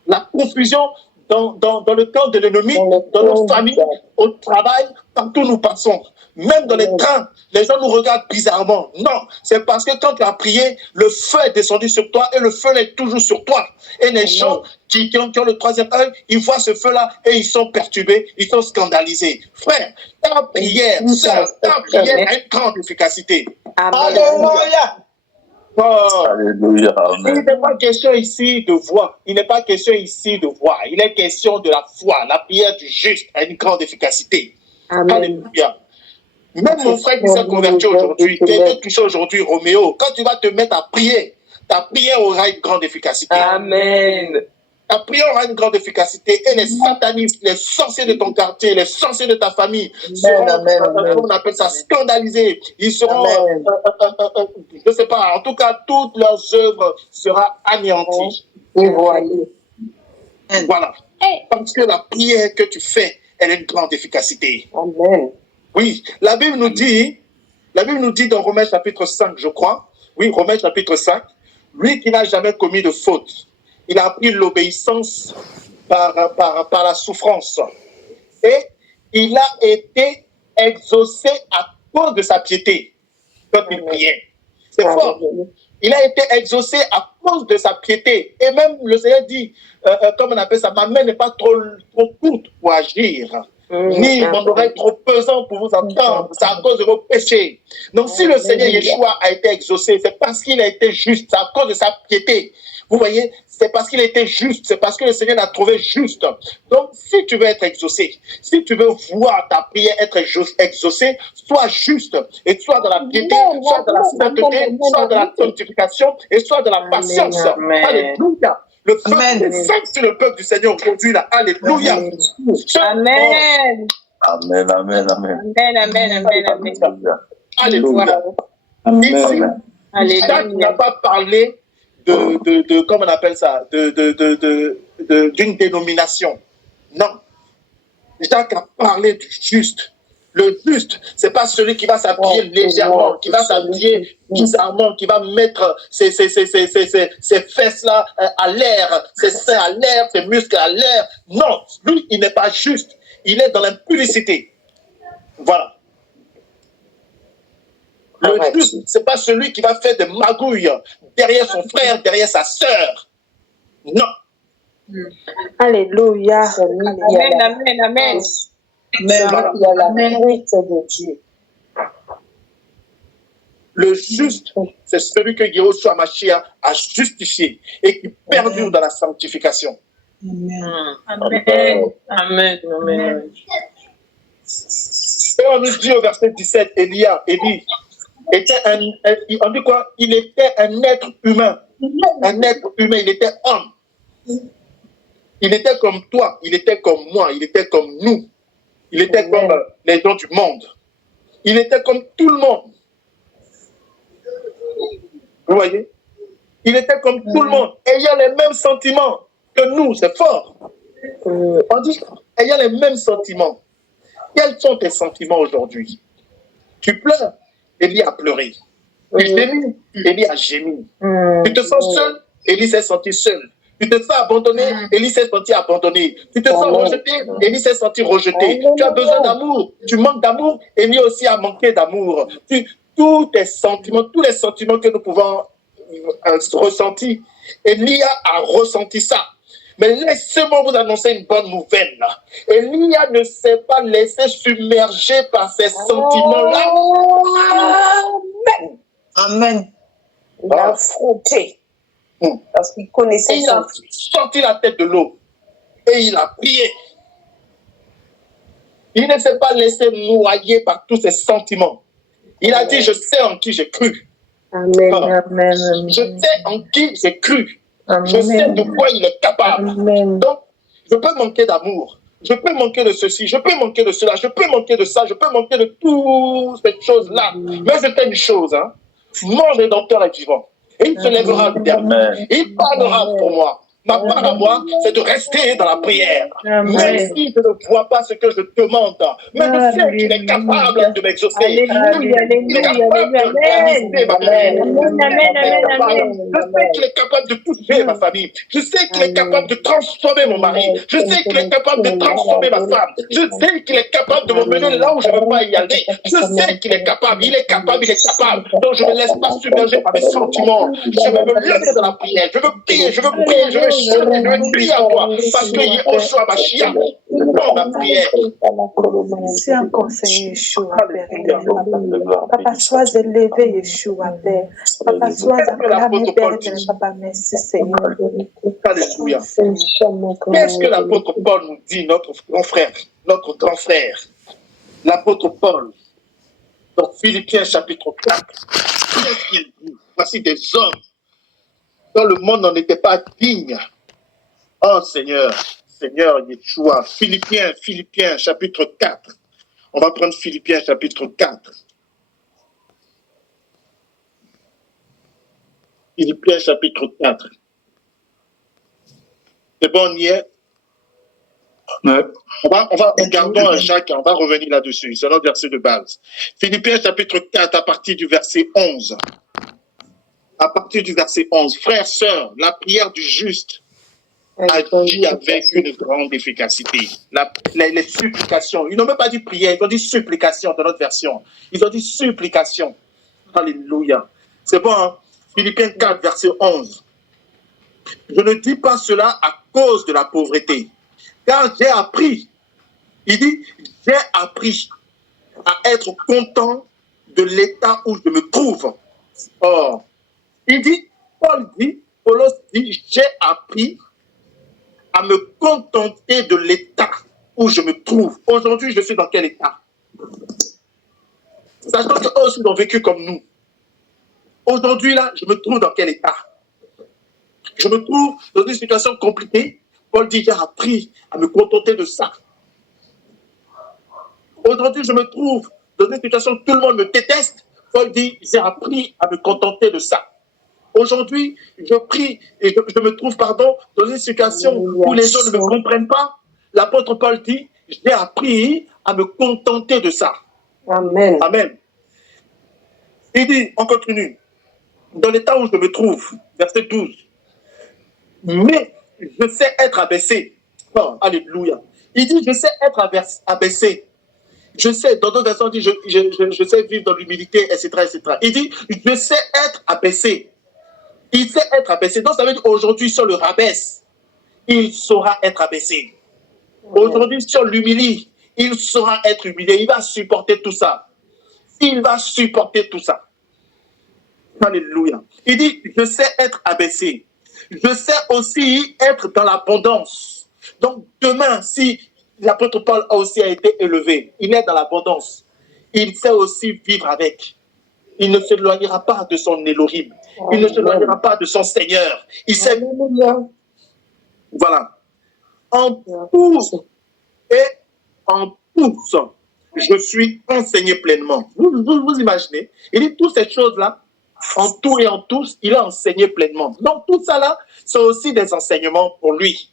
la confusion dans le cœur de l'ennemi, dans nos familles, au travail, partout nous passons. Même dans les trains, les gens nous regardent bizarrement. Non, c'est parce que quand tu as prié, le feu est descendu sur toi et le feu est toujours sur toi. Et les gens qui ont le troisième œil, ils voient ce feu-là et ils sont perturbés, ils sont scandalisés. Frère, ta prière, ta prière a une grande efficacité. Alléluia. Alléluia, amen. Il n'est pas question ici de voix. Il n'est pas question ici de voix. Il est question de la foi. La prière du juste a une grande efficacité. Amen. Alléluia. Même mon frère qui s'est converti aujourd'hui, qui est touché aujourd'hui, Roméo, quand tu vas te mettre à prier, ta prière aura une grande efficacité. Amen. Ta prière aura une grande efficacité et les satanistes, les sorciers de ton quartier, les sorciers de ta famille seront, comment on appelle ça, scandalisés. Ils seront, je ne sais pas, en tout cas, toutes leurs œuvres seront anéanties. Voilà. Parce que la prière que tu fais, elle a une grande efficacité. Amen. Oui, la Bible nous dit dans Romains chapitre 5, je crois, oui, Romains chapitre 5, lui qui n'a jamais commis de faute, il a appris l'obéissance par la souffrance. Et il a été exaucé à cause de sa piété quand il priait. C'est fort. Il a été exaucé à cause de sa piété. Et même le Seigneur dit, comme on appelle ça, ma main n'est pas trop courte pour agir. Ni mon oreille trop pesante pour vous entendre. C'est à cause de vos péchés. Donc si le Seigneur Yeshua a été exaucé, c'est parce qu'il a été juste, c'est à cause de sa piété. Vous voyez, c'est parce qu'il était juste, c'est parce que le Seigneur l'a trouvé juste. Donc, si tu veux être exaucé, si tu veux voir ta prière être exaucée, sois juste, et sois dans la piété, sois dans la sainteté, sois dans la sanctification, et sois dans la patience. Alléluia. Le peuple c'est le peuple du Seigneur aujourd'hui, là. Alléluia. Amen. Amen, amen, amen. Amen, amen, amen, amen. Alléluia. Ici, Jacques n'a pas parlé comment on appelle ça, d'une dénomination. Non. Jacques a parlé du juste. Le juste, c'est pas celui qui va s'habiller légèrement, qui va s'habiller bizarrement, qui va mettre ses fesses-là à l'air, ses seins à l'air, ses muscles à l'air. Non, lui, il n'est pas juste. Il est dans l'impudicité. Voilà. Le juste, c'est pas celui qui va faire des magouilles derrière son frère, derrière sa sœur. Non. Alléluia. Amen, amen, amen. Le juste, c'est celui que Yahushua Mashiach a justifié et qui perdure dans la sanctification. Amen. Amen. Amen. Et on nous dit au verset 17, Élie était on dit quoi? Il était un être humain. Un être humain, il était homme. Il était comme toi, il était comme moi, il était comme nous. Il était comme les gens du monde. Il était comme tout le monde. Vous voyez? Il était comme tout le monde, ayant les mêmes sentiments que nous, c'est fort. On dit, ayant les mêmes sentiments. Quels sont tes sentiments aujourd'hui? Tu pleures? Élie a pleuré. Tu gémis? Élie a gémi. Tu te sens seul? Élie s'est senti seul. Tu te sens abandonné? Élie s'est senti abandonné. Tu te sens rejeté? Élie s'est senti rejeté. Tu as besoin d'amour? Tu manques d'amour? Élie aussi a manqué d'amour. Tous tes sentiments, tous les sentiments que nous pouvons ressentir, Élie a ressenti ça. Mais laissez-moi vous annoncer une bonne nouvelle. Élia ne s'est pas laissé submerger par ces sentiments-là. Amen. Amen. Il a affronté. Parce qu'il connaissait il a sorti la tête de l'eau. Et il a prié. Il ne s'est pas laissé noyer par tous ces sentiments. Il a dit, je sais en qui j'ai cru. Amen. Amen. Je sais en qui j'ai cru. Je sais de quoi il est capable. Amen. Donc, je peux manquer d'amour. Je peux manquer de ceci. Je peux manquer de cela. Je peux manquer de ça. Je peux manquer de toutes ces choses-là. Mais je sais une chose. Hein. Mon Rédempteur est vivant. Et il se lèvera du dernier. Il parlera pour moi. Ma part à moi, c'est de rester dans la prière. Même si je ne vois pas ce que je demande, mais je sais qu'il est capable de m'exaucer. Il est capable de réaliser ma prière. Je sais qu'il est capable de toucher ma famille. Je sais qu'il est capable de transformer mon mari. Je sais qu'il est capable de transformer ma femme. Je sais qu'il est capable de me mener là où je ne veux pas y aller. Je sais qu'il est capable. Il est capable, il est capable. Donc je ne me laisse pas submerger par mes sentiments. Je veux me lever dans la prière. Je veux prier, je veux prier, je veux je vais prier à toi parce que Yahushua Mashiach dans ma prière. C'est un conseil, Yeshua, Père. Papa, sois élevé, Yeshua, Père. Papa, sois acclamé, Père. Papa, merci, Seigneur. Alléluia. Qu'est-ce que l'apôtre Paul nous dit, notre grand frère, l'apôtre Paul, dans Philippiens chapitre 4, qu'est-ce qu'il dit? Voici des hommes dont le monde n'en était pas digne. Oh Seigneur, Seigneur Yeshua, Philippiens chapitre 4. On va prendre Philippiens chapitre 4. Philippiens chapitre 4. C'est bon, on y est? Ouais. Regardons à Jacques, on va revenir là-dessus. C'est notre verset de base. Philippiens chapitre 4 à partir du verset 11. À partir du verset 11. Frères, sœurs, la prière du juste agit avec une grande efficacité. Les supplications. Ils n'ont même pas dit prière, ils ont dit supplication dans notre version. Ils ont dit supplication. Alléluia. C'est bon, hein? Philippiens 4, verset 11. Je ne dis pas cela à cause de la pauvreté. Car j'ai appris, il dit, j'ai appris à être content de l'état où je me trouve. Or, il dit, Paulos dit, j'ai appris à me contenter de l'état où je me trouve. Aujourd'hui, je suis dans quel état? Sachant qu'eux aussi ont vécu comme nous. Aujourd'hui, là, je me trouve dans quel état? Je me trouve dans une situation compliquée. Paul dit, j'ai appris à me contenter de ça. Aujourd'hui, je me trouve dans une situation où tout le monde me déteste. Paul dit, j'ai appris à me contenter de ça. Aujourd'hui, je prie et je me trouve, dans une situation où les gens ne me comprennent pas. L'apôtre Paul dit, j'ai appris à me contenter de ça. Amen. Amen. Il dit, on continue, dans l'état où je me trouve, verset 12, mais je sais être abaissé. Oh, alléluia. Il dit, je sais être abaissé. Je sais, dans d'autres versions, il dit, je sais vivre dans l'humilité, etc., etc. Il dit, je sais être abaissé. Il sait être abaissé. Donc, ça veut dire aujourd'hui, sur le rabaisse, il saura être abaissé. Aujourd'hui, sur l'humilie, il saura être humilié. Il va supporter tout ça. Il va supporter tout ça. Alléluia. Il dit, je sais être abaissé. Je sais aussi être dans l'abondance. Donc, demain, si l'apôtre Paul aussi a été élevé, il est dans l'abondance. Il sait aussi vivre avec. Il ne s'éloignera pas de son Élohim. Il ne s'éloignera pas de son Seigneur. Il sait. Voilà. En tous et en tous, je suis enseigné pleinement. Vous imaginez? Il dit toutes ces choses-là, en tout et en tous, il a enseigné pleinement. Donc tout ça là, c'est aussi des enseignements pour lui.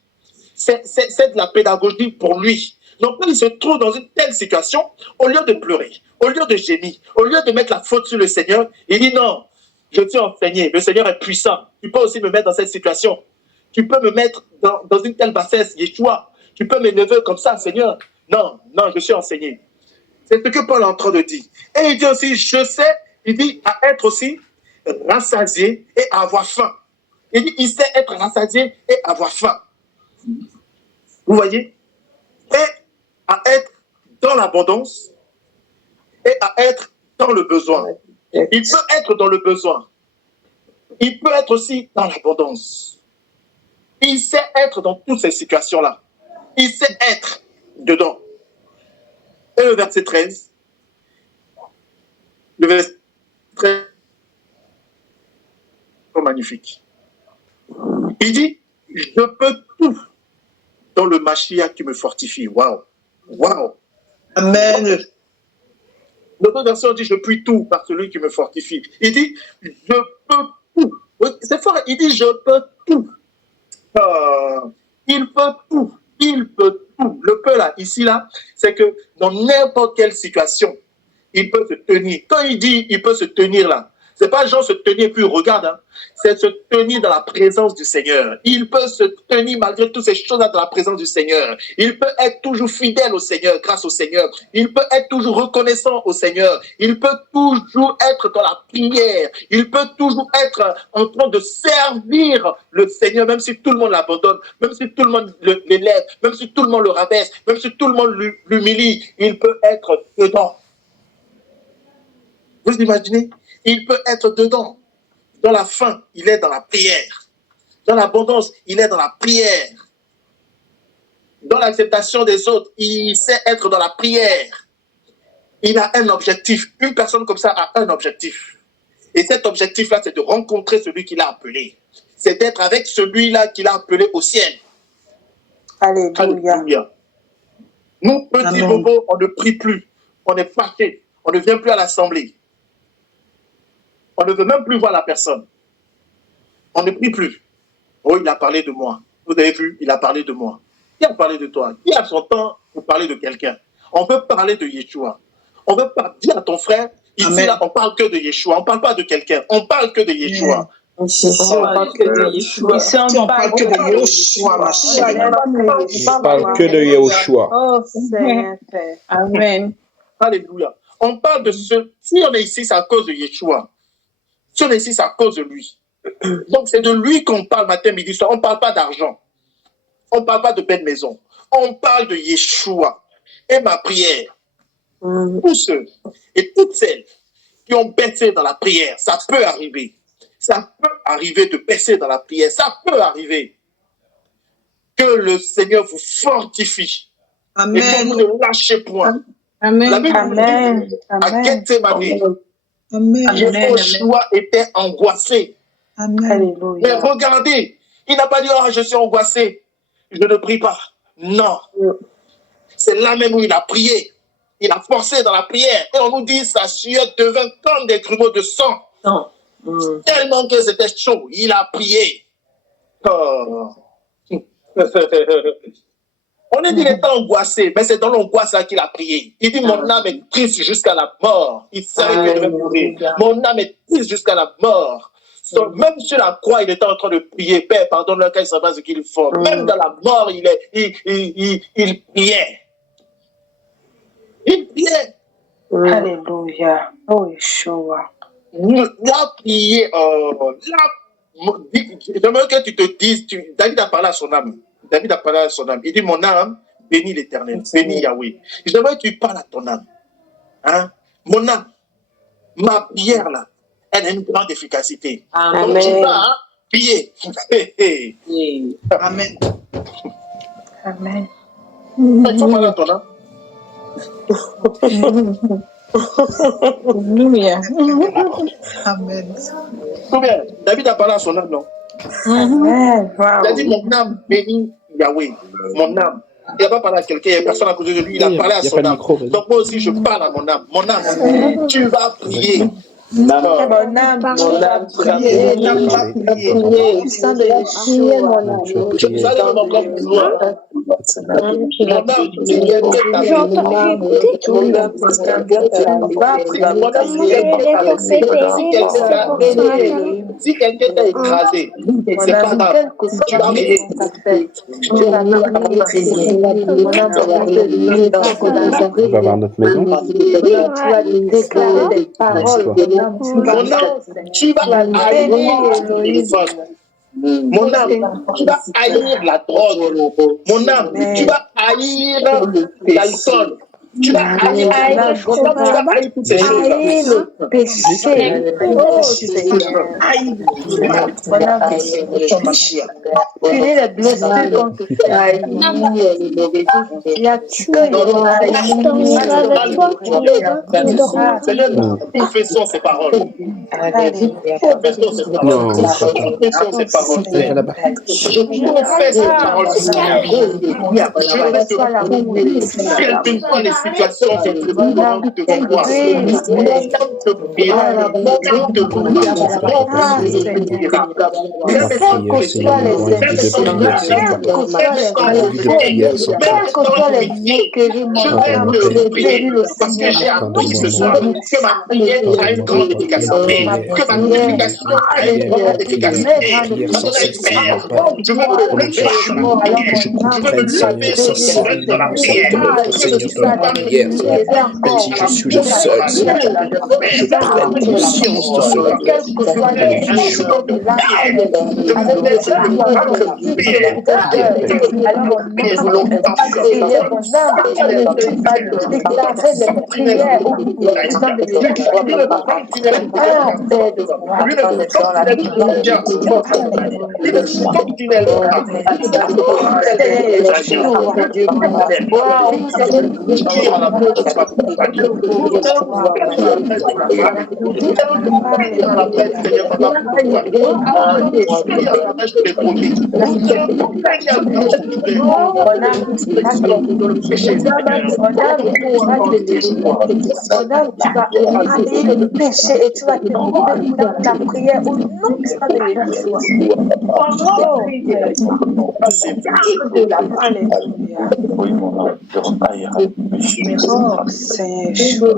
C'est de la pédagogie pour lui. Donc quand il se trouve dans une telle situation, au lieu de pleurer, au lieu de gémir, au lieu de mettre la faute sur le Seigneur, il dit non, je suis enseigné, le Seigneur est puissant. Tu peux aussi me mettre dans cette situation. Tu peux me mettre dans une telle bassesse, Yeshua. Tu peux m'élever comme ça, Seigneur. Non, non, je suis enseigné. C'est ce que Paul est en train de dire. Et il dit aussi, je sais, il dit à être aussi rassasié et avoir faim. Il dit, il sait être rassasié et avoir faim. Vous voyez? Et à être dans l'abondance et à être dans le besoin. Il peut être dans le besoin. Il peut être aussi dans l'abondance. Il sait être dans toutes ces situations-là. Il sait être dedans. Et le verset 13. Le verset 13. Oh, magnifique. Il dit, je peux tout dans le Mashiach qui me fortifie. Waouh. Waouh. Amen. Notre version dit, je puis tout par celui qui me fortifie. Il dit, je peux tout. C'est fort, il dit, je peux tout. Il peut tout. Il peut tout. Le peu là, ici là, c'est que dans n'importe quelle situation, il peut se tenir. Quand il dit, il peut se tenir là, c'est pas genre se tenir puis regarde, hein. C'est se tenir dans la présence du Seigneur. Il peut se tenir malgré toutes ces choses-là dans la présence du Seigneur. Il peut être toujours fidèle au Seigneur, grâce au Seigneur. Il peut être toujours reconnaissant au Seigneur. Il peut toujours être dans la prière. Il peut toujours être en train de servir le Seigneur, même si tout le monde l'abandonne, même si tout le monde l'élève, même si tout le monde le rabaisse, même si tout le monde l'humilie. Il peut être dedans. Vous imaginez? Il peut être dedans. Dans la faim, il est dans la prière. Dans l'abondance, il est dans la prière. Dans l'acceptation des autres, il sait être dans la prière. Il a un objectif. Une personne comme ça a un objectif. Et cet objectif-là, c'est de rencontrer celui qu'il a appelé. C'est d'être avec celui-là qu'il a appelé au ciel. Alléluia. Nous, petits bobos, on ne prie plus. On est fâchés. On ne vient plus à l'assemblée. On ne veut même plus voir la personne. On ne prie plus. Oh, il a parlé de moi. Vous avez vu, il a parlé de moi. Qui a parlé de toi? Qui a son temps pour parler de quelqu'un? On veut parler de Yeshua. On veut pas dire à ton frère, ici, là, on parle que de Yeshua. On ne parle pas de quelqu'un. On parle que de Yeshua. On parle que de Yeshua. On parle que de Yeshua, ma chérie. On parle que de Yeshua. Oh, Seigneur Père. Amen. Alléluia. On parle de ce... Si on est ici, c'est à cause de Yeshua. Si on est ici, c'est à cause de lui. Donc, c'est de lui qu'on parle matin, midi, soir. On ne parle pas d'argent. On ne parle pas de belle maison. On parle de Yeshua. Et ma prière, tous ceux et toutes celles qui ont baissé dans la prière, ça peut arriver. Ça peut arriver de baisser dans la prière. Ça peut arriver. Que le Seigneur vous fortifie. Amen. Et que vous ne lâchez point. Amen. La Bible Amen. dit, à Gethsémani, Amen. Yeshua était angoissé. Amen. Alléluia. Mais regardez, il n'a pas dit, oh, je suis angoissé, je ne prie pas. Non. C'est là même où il a prié. Il a forcé dans la prière. Et on nous dit, sa sueur devint comme des grumeaux de sang. Non. Tellement que c'était chaud, il a prié. Oh. On est dit qu'il était angoissé, mais c'est dans l'angoisse là qu'il a prié. Il dit, mon âme est triste jusqu'à la mort. Il savait qu'il devait mourir. Mon âme est triste jusqu'à la mort. Donc, même sur la croix, il était en train de prier. Père, pardonne-leur quand ils ne savent pas ce qu'ils font. Même dans la mort, il priait. Il priait. Alléluia. Oh, Yeshua. Il a prié. J'aimerais que tu te dises, David a parlé à son âme. David a parlé à son âme. Il dit, mon âme, bénis l'Éternel, bénis Yahweh. J'aimerais que tu parles à ton âme. Hein? Mon âme, ma prière là, elle a une grande efficacité. Amen. Donc tu vas prier. Amen. Amen. Il faut parler à ton âme. Alléluia. Amen. Combien? David a parlé à son âme, non? Amen. Il a dit, mon âme bénis Yahweh. Mon âme. Il n'a pas parlé à quelqu'un, il n'y a personne à côté de lui, il a parlé à son âme. Donc moi aussi, je parle à mon âme. Mon âme, tu vas prier. Mon âme, tu vas prier. au sein de Yeshua, mon âme. Tu vas aller encore plus loin. Mon âme, si quelqu'un t'a écrasé, c'est pas grave. Tu vas prier. On va voir notre maison. Mon âme, tu vas haïr le téléphone. Mon âme, tu vas haïr la drogue. Mon âme, tu vas haïr l'alcool. Tu vas haïr toutes ces choses-là. le péché. Punir les blessures qu'on te fait. Il y a Confessons ces paroles. Confessons ces paroles. Confessons ces paroles. Confesse ces paroles. Quelles que soient les situations que tu vas voir, parce que j'ai appris ce soir que ma prière a une grande efficacité, que ma communication a une grande efficacité. Père, je veux me lever dans la prière. Même si je suis le seul, Seigneur, je prends conscience de cela. à la paix, tu vas accompagner. Tout un gouvernement à la paix, tu vas faire. Tout un gouvernement à la paix, Seigneur Papa, pour toi. Esprit à la paix, je les protège. Tout un gouvernement qui a bien soufflé. Dans le péché, Seigneur. Tu vas balayer le péché et tu vas te lever dans la prière au nom puissant de Yeshua. Alléluia. Oh, Seigneur Yeshua.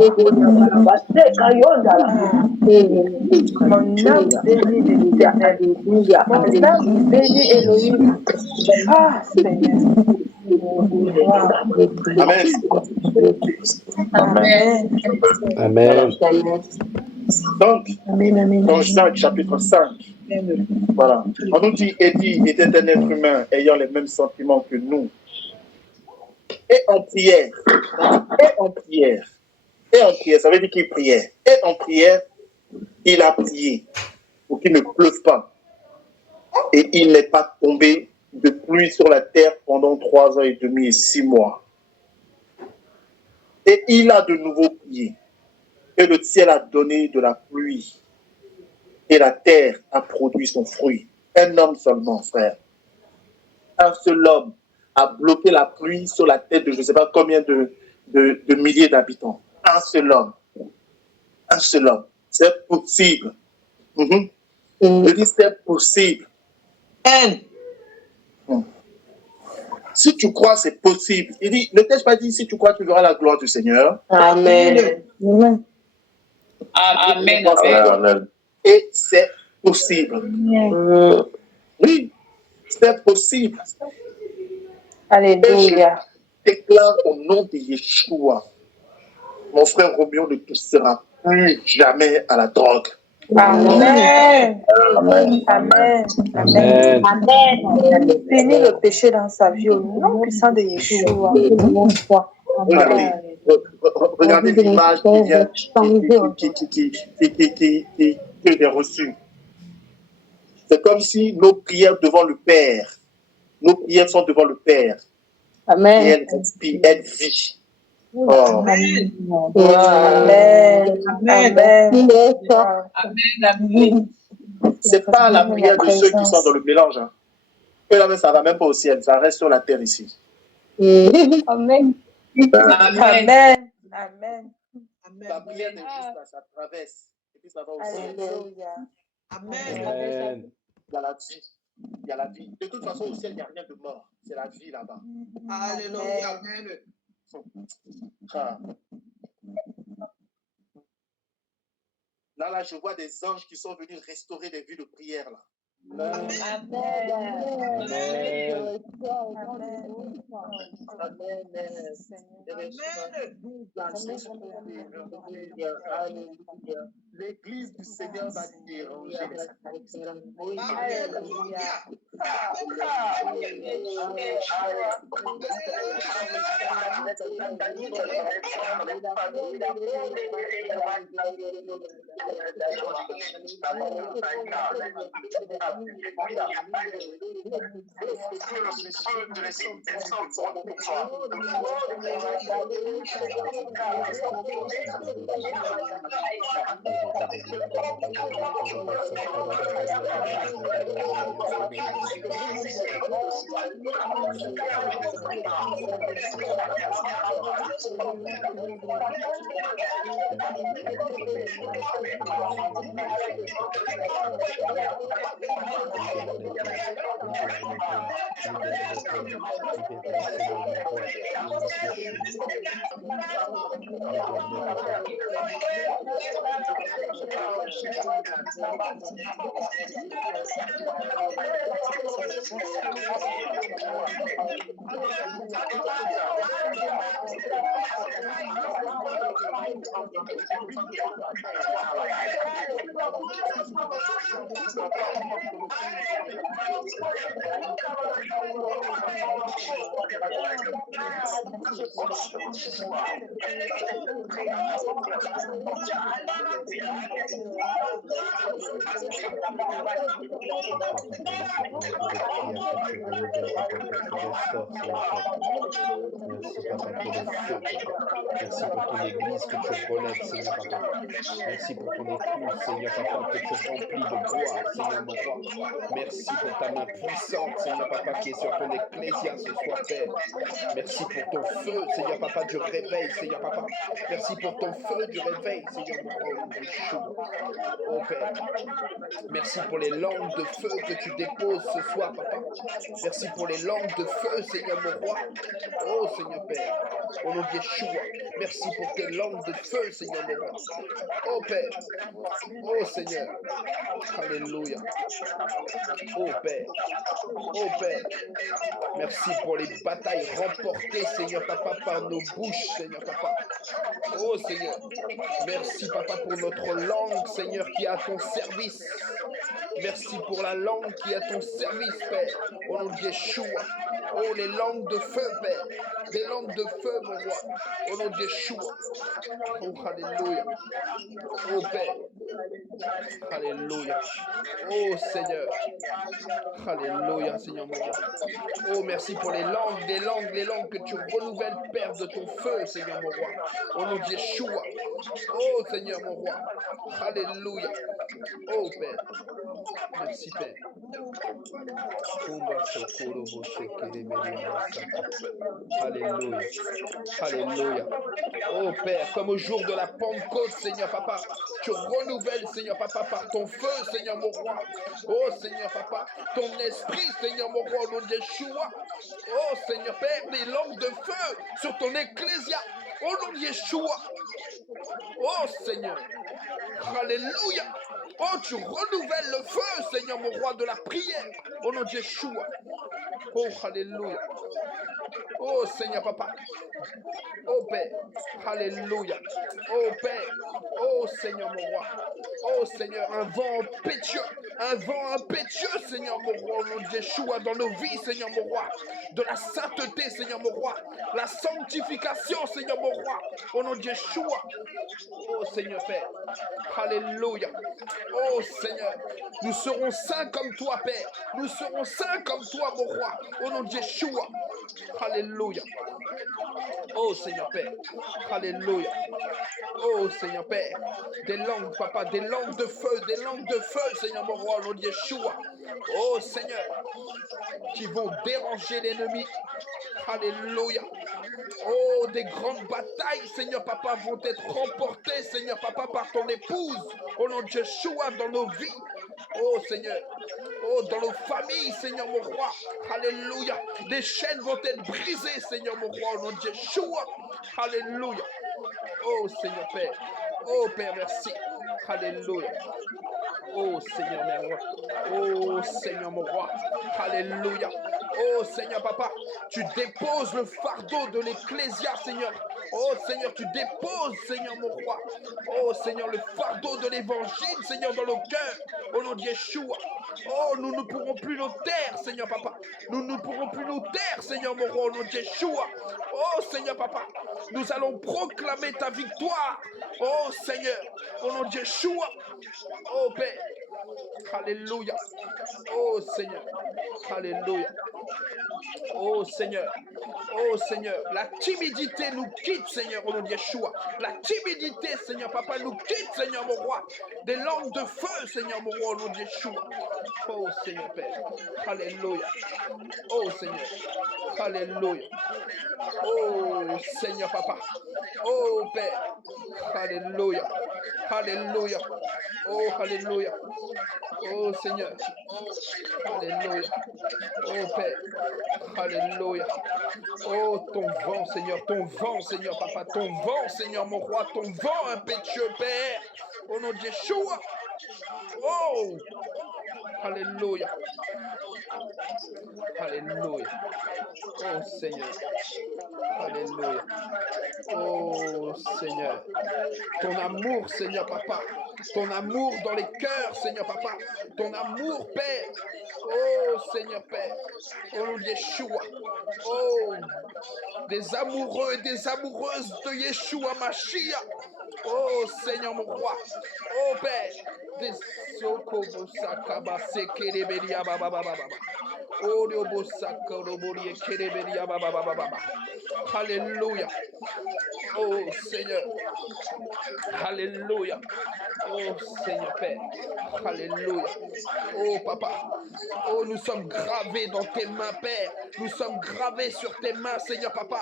Mon âme bénit l'Éternel. Mon âme bénit Elohim. Ah, Seigneur. Wow. Amen. Amen. Amen. Donc, dans Jacques chapitre 5, voilà. On nous dit, Édie était un être humain ayant les mêmes sentiments que nous. Et en prière, ça veut dire qu'il priait. Et en prière, il a prié pour qu'il ne pleuve pas. Et il n'est pas tombé de pluie sur la terre pendant 3 ans et demi et 6 mois. Et il a de nouveau prié. Et le ciel a donné de la pluie. Et la terre a produit son fruit. Un homme seulement, frère. Un seul homme a bloqué la pluie sur la tête de je ne sais pas combien de milliers d'habitants. Un seul homme. Un seul homme. C'est possible. Je dis c'est possible. Si tu crois, c'est possible. Il dit, ne t'ai-je pas dit, si tu crois, tu verras la gloire du Seigneur. Amen. Amen. Et c'est possible. Oui, c'est possible. Alléluia. Je déclare au nom de Yeshua, mon frère Roméo ne touchera plus jamais à la drogue. Amen. Amen. Amen. Amen. Amen. Bénis le péché dans sa vie au nom puissant de Yeshua. Regardez l'image qui vient, qui est reçue. C'est comme si nos prières devant le Père, nos prières sont devant le Père. Amen. Et elles inspirent, elles vivent. Oh. Amen. Amen. Amen. Amen. C'est pas la prière de ceux qui sont dans le mélange. Hein. Et là, ça ne va même pas au ciel, ça reste sur la terre ici. Amen. Amen. Amen. La prière de juste, ça traverse. Et puis ça va au ciel. Alléluia. Amen. Il y a la vie. Il y a la vie. De toute façon, au ciel, il n'y a rien de mort. C'est la vie là-bas. Alléluia. Ah. Là, je vois des anges qui sont venus restaurer des vies de prière là. Amen. L'église du Seigneur va déranger les satanistes. Merci, Papa, pour le feu, Papa. Merci pour ton église que tu relèves, Seigneur, Papa. Merci pour ton épouse, Seigneur, Papa, que tu remplis de gloire, Seigneur, mon roi. Merci pour ta main puissante, Seigneur, Papa, qui est sur ton ecclésia ce soir, Père. Merci pour ton feu, Seigneur, Papa, du réveil, Seigneur, Papa. Merci pour ton feu du réveil, Seigneur, mon roi, oh Père. Merci pour les langues de feu que tu déposes ce soir, Papa. Merci pour les langues de feu, Seigneur, mon roi. Oh, Seigneur Père, au nom de Yeshua, merci pour tes langues de feu, Seigneur, mon roi. Oh Père, oh Seigneur, alléluia. Oh Père, oh Père, merci pour les batailles remportées, Seigneur, Papa, par nos bouches, Seigneur, Papa. Oh Seigneur, merci, Papa, pour notre langue, Seigneur, qui est à ton service. Merci pour la langue qui est à ton service, Père, au nom de Yeshua. Oh, les langues de feu, Père, des langues de feu, mon roi, au nom de Yeshua. Oh, alléluia. Oh, Père, alléluia. Oh, Seigneur, alléluia, Seigneur, mon roi. Oh, merci pour les langues que tu renouvelles, Père, de ton feu, Seigneur, mon roi, au nom de Yeshua. Oh, Seigneur, mon roi, alléluia. Oh, Père, merci, Père. Alléluia. Alléluia. Oh Père, comme au jour de la Pentecôte, Seigneur Papa, tu renouvelles, Seigneur Papa, par ton feu, Seigneur mon roi. Oh Seigneur Papa, ton esprit, Seigneur mon roi, au nom de Yeshua. Oh Seigneur Père, des langues de feu sur ton ecclésia, au nom de Yeshua. Oh Seigneur, alléluia. Oh, tu renouvelles le feu, Seigneur mon roi, de la prière, au nom de Yeshua. Oh, alléluia. Oh, Seigneur Papa. Oh, Père. Alléluia. Oh, Père. Oh, Seigneur mon roi. Oh, Seigneur, un vent impétueux, Seigneur mon roi, au nom de Yeshua, dans nos vies, Seigneur mon roi. De la sainteté, Seigneur mon roi. La sanctification, Seigneur mon roi, au nom de Yeshua. Oh, Seigneur Père. Alléluia. Oh, Seigneur, nous serons saints comme toi, Père. Nous serons saints comme toi, mon roi, au nom de Yeshua. Alléluia. Oh, Seigneur Père. Alléluia. Oh, Seigneur Père. Des langues, Papa, des langues de feu, Seigneur mon roi, au nom de Yeshua. Oh, Seigneur, qui vont déranger l'ennemi. Alléluia. Oh, des grandes batailles, Seigneur Papa, vont être remportées, Seigneur Papa, par ton épouse, au nom de Yeshua, dans nos vies. Oh, Seigneur. Oh, dans nos familles, Seigneur mon roi. Alléluia. Des chaînes vont être brisées, Seigneur mon roi, au nom de Yeshua. Alléluia. Oh, Seigneur Père. Oh, Père, merci. Alléluia. Oh, Seigneur mon roi. Oh, Seigneur mon roi. Alléluia. Oh, Seigneur Papa, tu déposes le fardeau de l'ecclésia, Seigneur. Oh, Seigneur, tu déposes, Seigneur mon roi. Oh, Seigneur, le fardeau de l'évangile, Seigneur, dans nos cœurs, au nom de Yeshua. Oh, nous ne pourrons plus nous taire, Seigneur Papa. Nous ne pourrons plus nous taire, Seigneur mon roi, au nom de Yeshua. Oh, Seigneur Papa, nous allons proclamer ta victoire. Oh, Seigneur, au nom de Yeshua. Oh, Père. Alléluia. Oh, Seigneur. Alléluia. Oh, Seigneur. Oh, Seigneur. La timidité nous quitte, Seigneur, au nom de Yeshua. La timidité, Seigneur Papa, nous quitte, Seigneur mon roi. Des langues de feu, Seigneur mon roi, au nom de Yeshua. Oh, Seigneur Père. Alléluia. Oh, Seigneur. Alléluia. Oh, Seigneur Papa. Oh, Père. Alléluia. Alléluia. Oh, alléluia. Oh, Seigneur. Alléluia. Oh, Père. Alléluia. Oh, ton vent, Seigneur Papa. Ton vent, Seigneur mon roi. Ton vent impétueux, Père. Au nom de Yeshua. Oh. Alléluia. Alléluia. Oh, Seigneur. Alléluia. Oh, Seigneur. Ton amour, Seigneur Papa. Ton amour dans les cœurs, Seigneur Papa. Ton amour, Père. Oh, Seigneur Père. Au nom de Yeshua. Oh, des amoureux et des amoureuses de Yeshua Mashiach. Oh Seigneur mon roi. Oh Père. Des Sokobosakaba Sekereberia Baba Baba Baba. Oh Diobosaka Roborie Kereberia Baba Baba Baba. Alléluia. Oh Seigneur. Alléluia. Oh Seigneur Père. Alléluia. Oh Papa. Oh, nous sommes gravés dans tes mains, Père. Nous sommes gravés sur tes mains, Seigneur Papa.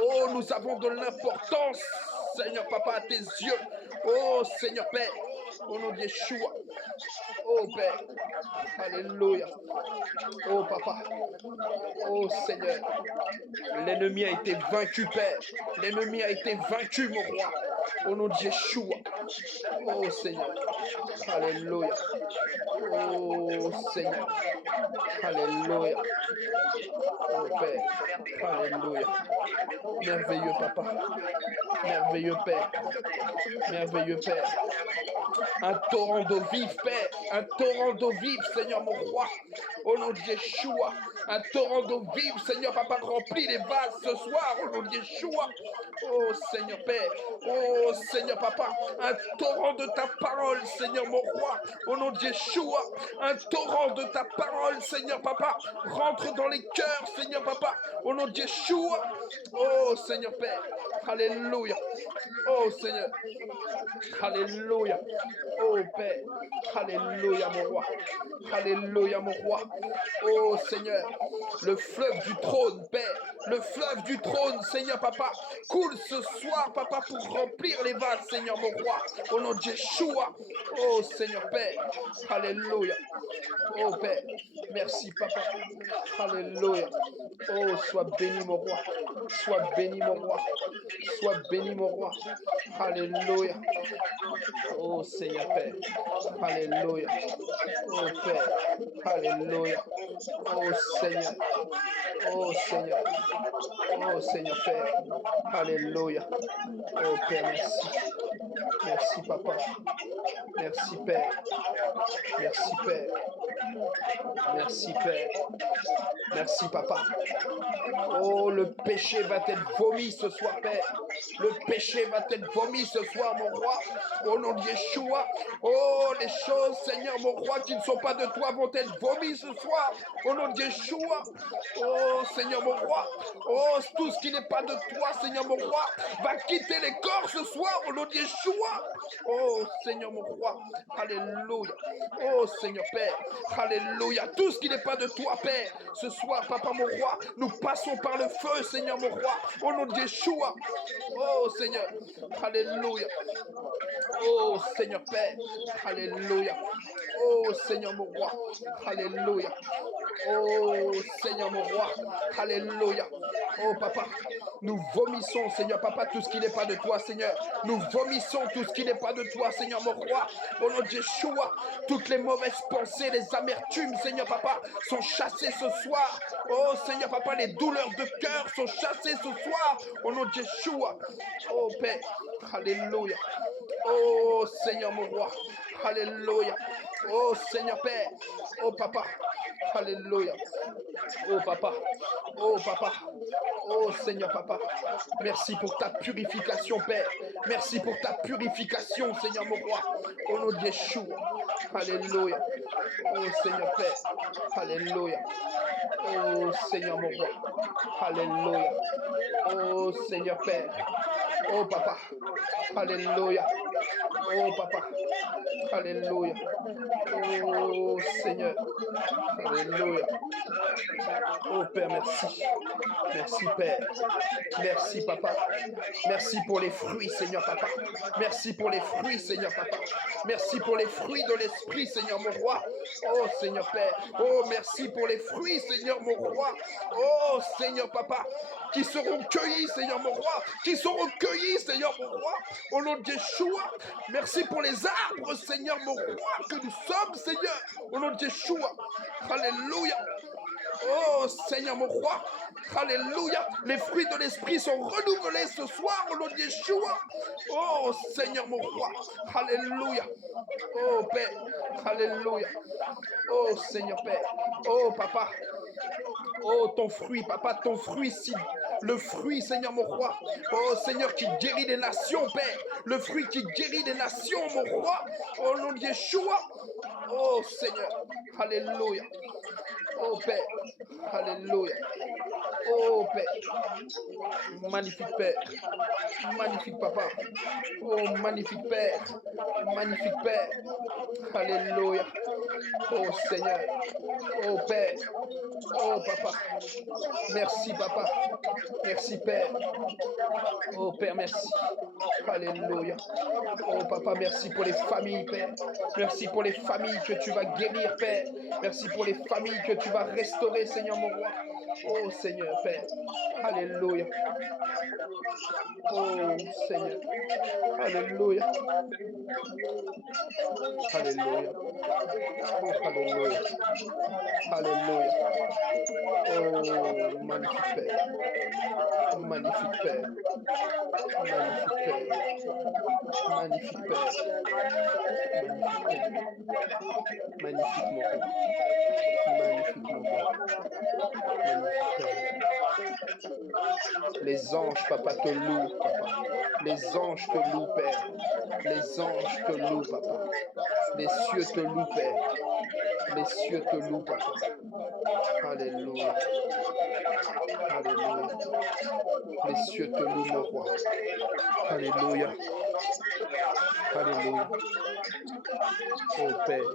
Oh, nous avons de l'importance, Seigneur Papa, à tes yeux. Oh Seigneur Père. Au nom de Yeshua. Oh Père. Alléluia. Oh Papa. Oh Seigneur. L'ennemi a été vaincu, Père. L'ennemi a été vaincu, mon roi. Au nom de Yeshua. Oh Seigneur. Alléluia. Oh Seigneur. Alléluia. Oh Père. Alléluia. Merveilleux Papa. Merveilleux Père. Merveilleux Père. Un torrent d'eau vive, Père. Un torrent d'eau vive, Seigneur mon roi. Au nom de Yeshua. Un torrent d'eau vive, Seigneur Papa, remplit les vases ce soir. Au nom de Yeshua. Oh Seigneur Père. Oh Seigneur Papa. Un torrent de ta parole, Seigneur mon roi. Au nom de Yeshua. Un torrent de ta parole, Seigneur Papa. Rentre dans les cœurs, Seigneur Papa. Au nom de Yeshua. Oh Seigneur Père. Alléluia. Oh Seigneur. Alléluia. Oh Père. Alléluia mon roi. Alléluia mon roi. Oh Seigneur. Le fleuve du trône, Père. Le fleuve du trône, Seigneur Papa. Coule ce soir, Papa, pour remplir les vases, Seigneur mon roi. Au nom de Yeshua. Oh Seigneur Père. Alléluia. Oh Père. Merci Papa. Alléluia. Oh, sois béni mon roi. Sois béni mon roi. Sois béni mon roi. Alléluia. Oh Seigneur Père. Alléluia. Oh Père. Alléluia. Oh Seigneur. Oh Seigneur. Oh Seigneur Père. Alléluia. Oh Père, merci. Merci Papa. Merci Père. Merci Père. Merci Père. Merci Papa. Oh, le péché va être vomi ce soir, Père. Le péché va être vomi ce soir, mon roi. Au nom de Yeshua. Oh, les choses, Seigneur, mon roi, qui ne sont pas de toi vont être vomies ce soir. Au nom de Yeshua. Oh, Seigneur, mon roi. Oh, tout ce qui n'est pas de toi, Seigneur, mon roi, va quitter les corps ce soir. Au nom de Yeshua. Oh, Seigneur, mon roi. Alléluia. Oh, Seigneur, Père. Alléluia. Tout ce qui n'est pas de toi, Père. Ce soir, Papa, mon roi, nous passons par le feu, Seigneur, mon roi. Au nom de Yeshua. Oh, Seigneur. Alléluia. Oh, Seigneur, Père. Alléluia. Oh, Seigneur, mon roi. Alléluia. Oh, Seigneur, mon roi. Alléluia. Oh, Papa. Nous vomissons, Seigneur, Papa, tout ce qui n'est pas de toi, Seigneur. Nous vomissons tout ce qui n'est pas de toi, Seigneur, mon roi. Au nom de Yeshua, toutes les mauvaises pensées, les amertumes, Seigneur, Papa, sont chassées ce soir. Oh, Seigneur, Papa, les douleurs de cœur sont chassées ce soir. Au nom de Yeshua. Oh, Père. Alléluia. Oh, Seigneur, mon roi. Alléluia. Oh, Seigneur, Père. Oh, Papa. Alléluia. Oh, Papa. Oh, Papa. Oh, Seigneur, Papa. Merci pour ta purification, Père. Merci pour ta purification, Seigneur, mon roi. Au nom de Yeshua. Alléluia. Oh, Seigneur, Père. Alléluia. Oh, Seigneur, mon roi. Alléluia. Oh, Seigneur, Père. Oh, Papa. Alléluia. Oh, Papa. Alléluia. Oh, Seigneur. Alléluia. Oh, Père, merci. Merci, Père. Merci, Papa. Merci pour les fruits, Seigneur, Papa. Merci pour les fruits, Seigneur, Papa. Merci pour les fruits de l'Esprit, Seigneur, mon roi. Oh, Seigneur, Père. Oh, merci pour les fruits, Seigneur, mon roi. Oh, Seigneur, Papa, qui seront cueillis, Seigneur, mon roi. Qui seront cueillis, Seigneur, mon roi. Au nom de Yeshua. Merci pour les arbres, Seigneur, mon roi, que nous sommes, Seigneur. Au nom de Yeshua. Alléluia. Oh Seigneur mon roi, alléluia. Les fruits de l'esprit sont renouvelés ce soir au nom de Yeshua. Oh Seigneur mon roi, alléluia. Oh Père, alléluia. Oh Seigneur Père, oh Papa. Oh, ton fruit, papa, ton fruit, le fruit, Seigneur, mon roi. Oh, Seigneur, qui guérit les nations, Père. Le fruit qui guérit les nations, mon roi. Au nom de Yeshua. Oh, Seigneur. Alléluia. Oh, Père. Alléluia. Oh, Père. Magnifique Père. Magnifique Papa. Oh, magnifique Père. Magnifique Père. Alléluia. Oh, Seigneur. Oh, Père. Oh, Papa. Merci, Papa. Merci, Père. Oh, Père, merci. Alléluia. Oh, Papa, merci pour les familles, Père. Merci pour les familles que tu vas guérir, Père. Merci pour les familles que tu vas restaurer, Seigneur, mon roi. Oh, Seigneur, Père. Alléluia. Oh, Seigneur. Alléluia. Alléluia. Oh, alléluia. Alléluia. Oh, magnifique Père. Magnifique Père. Magnifique Père. Magnifique Père. Magnifique Père. Magnifique mon roi. Magnifique mon roi. Magnifique Père. Les anges, papa, te louent, papa. Les anges te louent, Père. Les anges te louent, papa. Les cieux te louent, Père. Les cieux te louent, papa. Alléluia. Alléluia. Les cieux te louent, mon roi. Alléluia. Alléluia. Oh Père.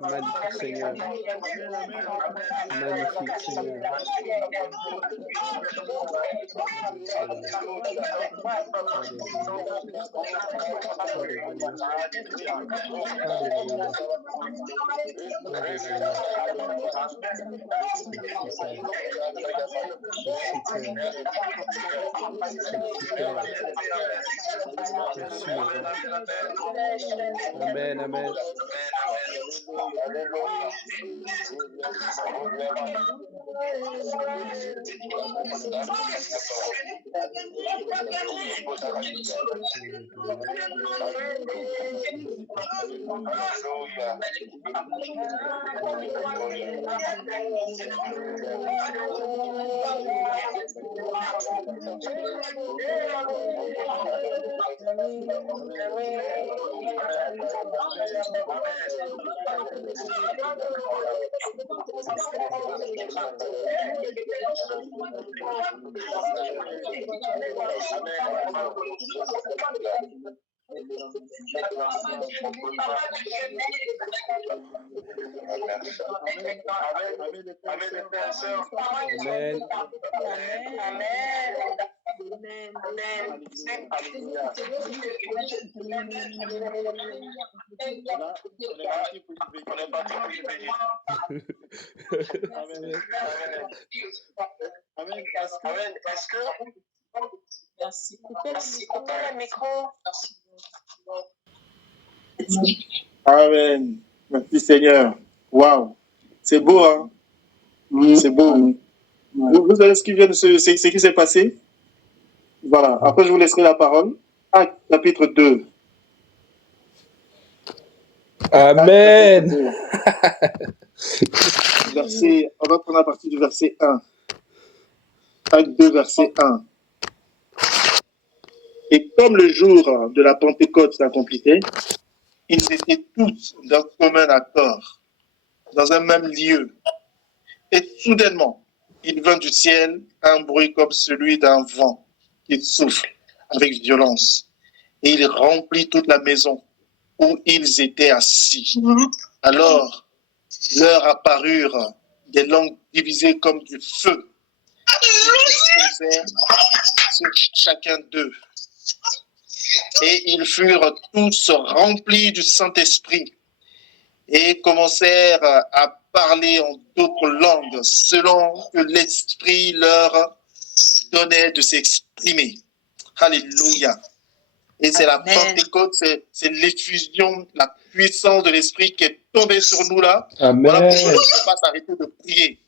Magnifique Seigneur. Magnifique Seigneur. Amen, amen. Amen. Merci. Coupez le micro. Amen. Merci Seigneur. Waouh. C'est beau, hein? C'est beau. Vous savez ce qui vient de ce qui s'est passé? Voilà. Après, je vous laisserai la parole. Actes, chapitre 2. Amen. On va prendre à partir du verset 1. Actes 2, verset 1. Et comme le jour de la Pentecôte s'accomplissait, ils étaient tous d'un commun accord, dans un même lieu. Et soudainement, il vint du ciel un bruit comme celui d'un vent qui souffle avec violence. Et il remplit toute la maison où ils étaient assis. Alors, leur apparurent des langues divisées comme du feu, qui se posèrent sur chacun d'eux. Et ils furent tous remplis du Saint-Esprit et commencèrent à parler en d'autres langues selon que l'Esprit leur donnait de s'exprimer. Alléluia. Et c'est la Amen. Pentecôte, c'est l'effusion, la puissance de l'Esprit qui est tombée sur nous là. Voilà Amen. pourquoi on ne peut pas s'arrêter de prier.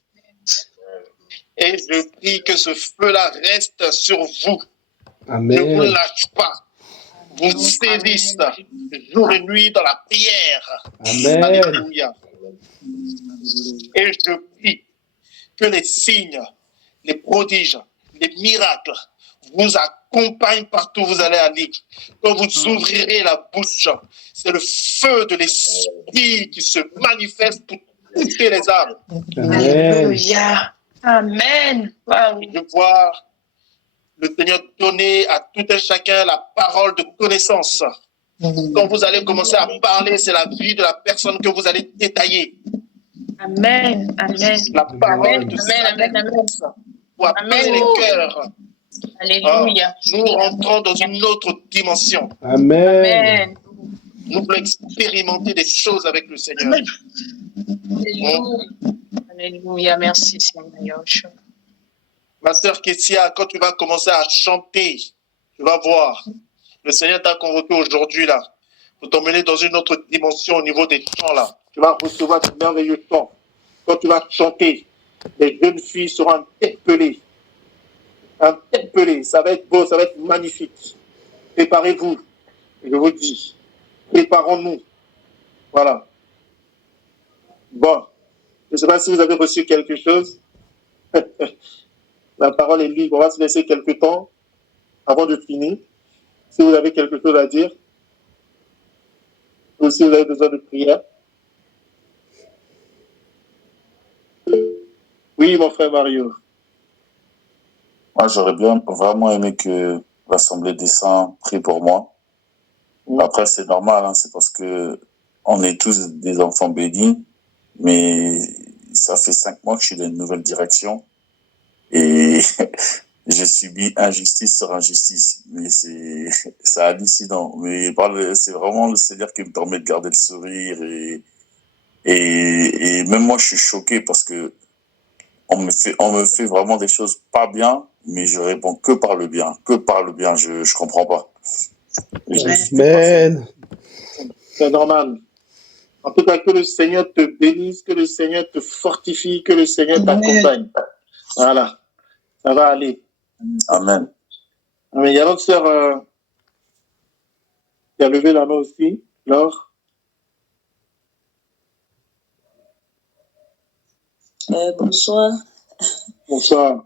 Et je prie que ce feu-là reste sur vous. Ne vous Amen. lâche pas. Vous saisisse jour et nuit dans la prière. Amen. Alléluia. Et je prie que les signes, les prodiges, les miracles vous accompagnent partout où vous allez aller. Quand vous ouvrirez la bouche, c'est le feu de l'Esprit qui se manifeste pour toucher les âmes. Amen. Alléluia. Amen. Wow. Je vois le Seigneur donner à tout un chacun la parole de connaissance. Quand vous allez commencer à parler, c'est la vie de la personne que vous allez détailler. Amen. Amen. La parole de Amen. pour apaiser les cœurs. Alléluia. Nous rentrons dans une autre dimension. Amen. Amen. Nous voulons expérimenter des choses avec le Seigneur. Alléluia. Merci Seigneur. Ma sœur Kessia, quand tu vas commencer à chanter, tu vas voir. Le Seigneur t'a convoqué aujourd'hui là, pour t'emmener dans une autre dimension au niveau des chants là. Tu vas recevoir de merveilleux chants. Quand tu vas chanter, les jeunes filles seront interpellées. Interpellées. Ça va être beau, ça va être magnifique. Préparez-vous. Je vous dis, préparons-nous. Voilà. Bon, je ne sais pas si vous avez reçu quelque chose. La parole est libre. On va se laisser quelques temps avant de finir. Si vous avez quelque chose à dire, ou si vous avez besoin de prière. Oui, mon frère Mario. Moi, j'aurais bien vraiment aimé que l'Assemblée des Saints prie pour moi. Après, c'est normal, hein, c'est parce que on est tous des enfants bénis, mais ça fait 5 mois que je suis dans une nouvelle direction et j'ai subi injustice sur injustice, mais c'est hallucinant. Mais c'est vraiment le Seigneur qui me permet de garder le sourire et même moi je suis choqué parce que on me fait vraiment des choses pas bien, mais je réponds que par le bien, je comprends pas. Amen. C'est normal. En tout cas, que le Seigneur te bénisse, que le Seigneur te fortifie, que le Seigneur t'accompagne. Voilà. Ça va aller. Amen. Mais il y a notre sœur qui a levé la main aussi. Laure. Bonsoir. Bonsoir.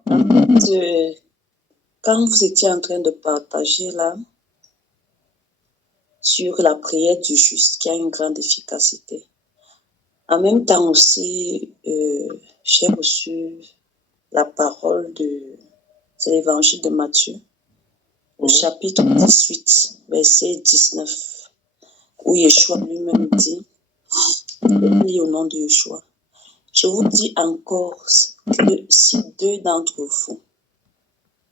Quand vous étiez en train de partager là, sur la prière du juste qui a une grande efficacité, en même temps aussi, j'ai reçu la parole c'est l'évangile de Matthieu, au chapitre 18, verset 19, où Yeshua lui-même dit, je lis au nom de Yeshua, je vous dis encore que si 2 d'entre vous